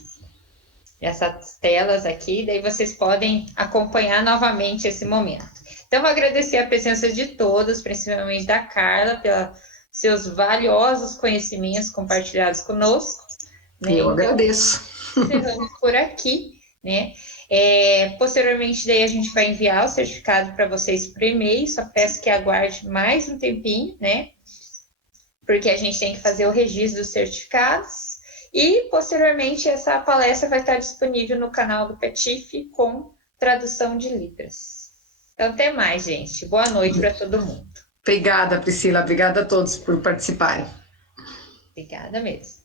essas telas aqui, daí vocês podem acompanhar novamente esse momento. Então, vou agradecer a presença de todos, principalmente da Carla, pelos seus valiosos conhecimentos compartilhados conosco. Né? Eu agradeço. Encerramos por aqui, né? Posteriormente, daí a gente vai enviar o certificado para vocês por e-mail, só peço que aguarde mais um tempinho, né? Porque a gente tem que fazer o registro dos certificados e, posteriormente, essa palestra vai estar disponível no canal do Petif com tradução de Libras. Então, até mais, gente. Boa noite para todo mundo. Obrigada, Priscila. Obrigada a todos por participarem. Obrigada mesmo.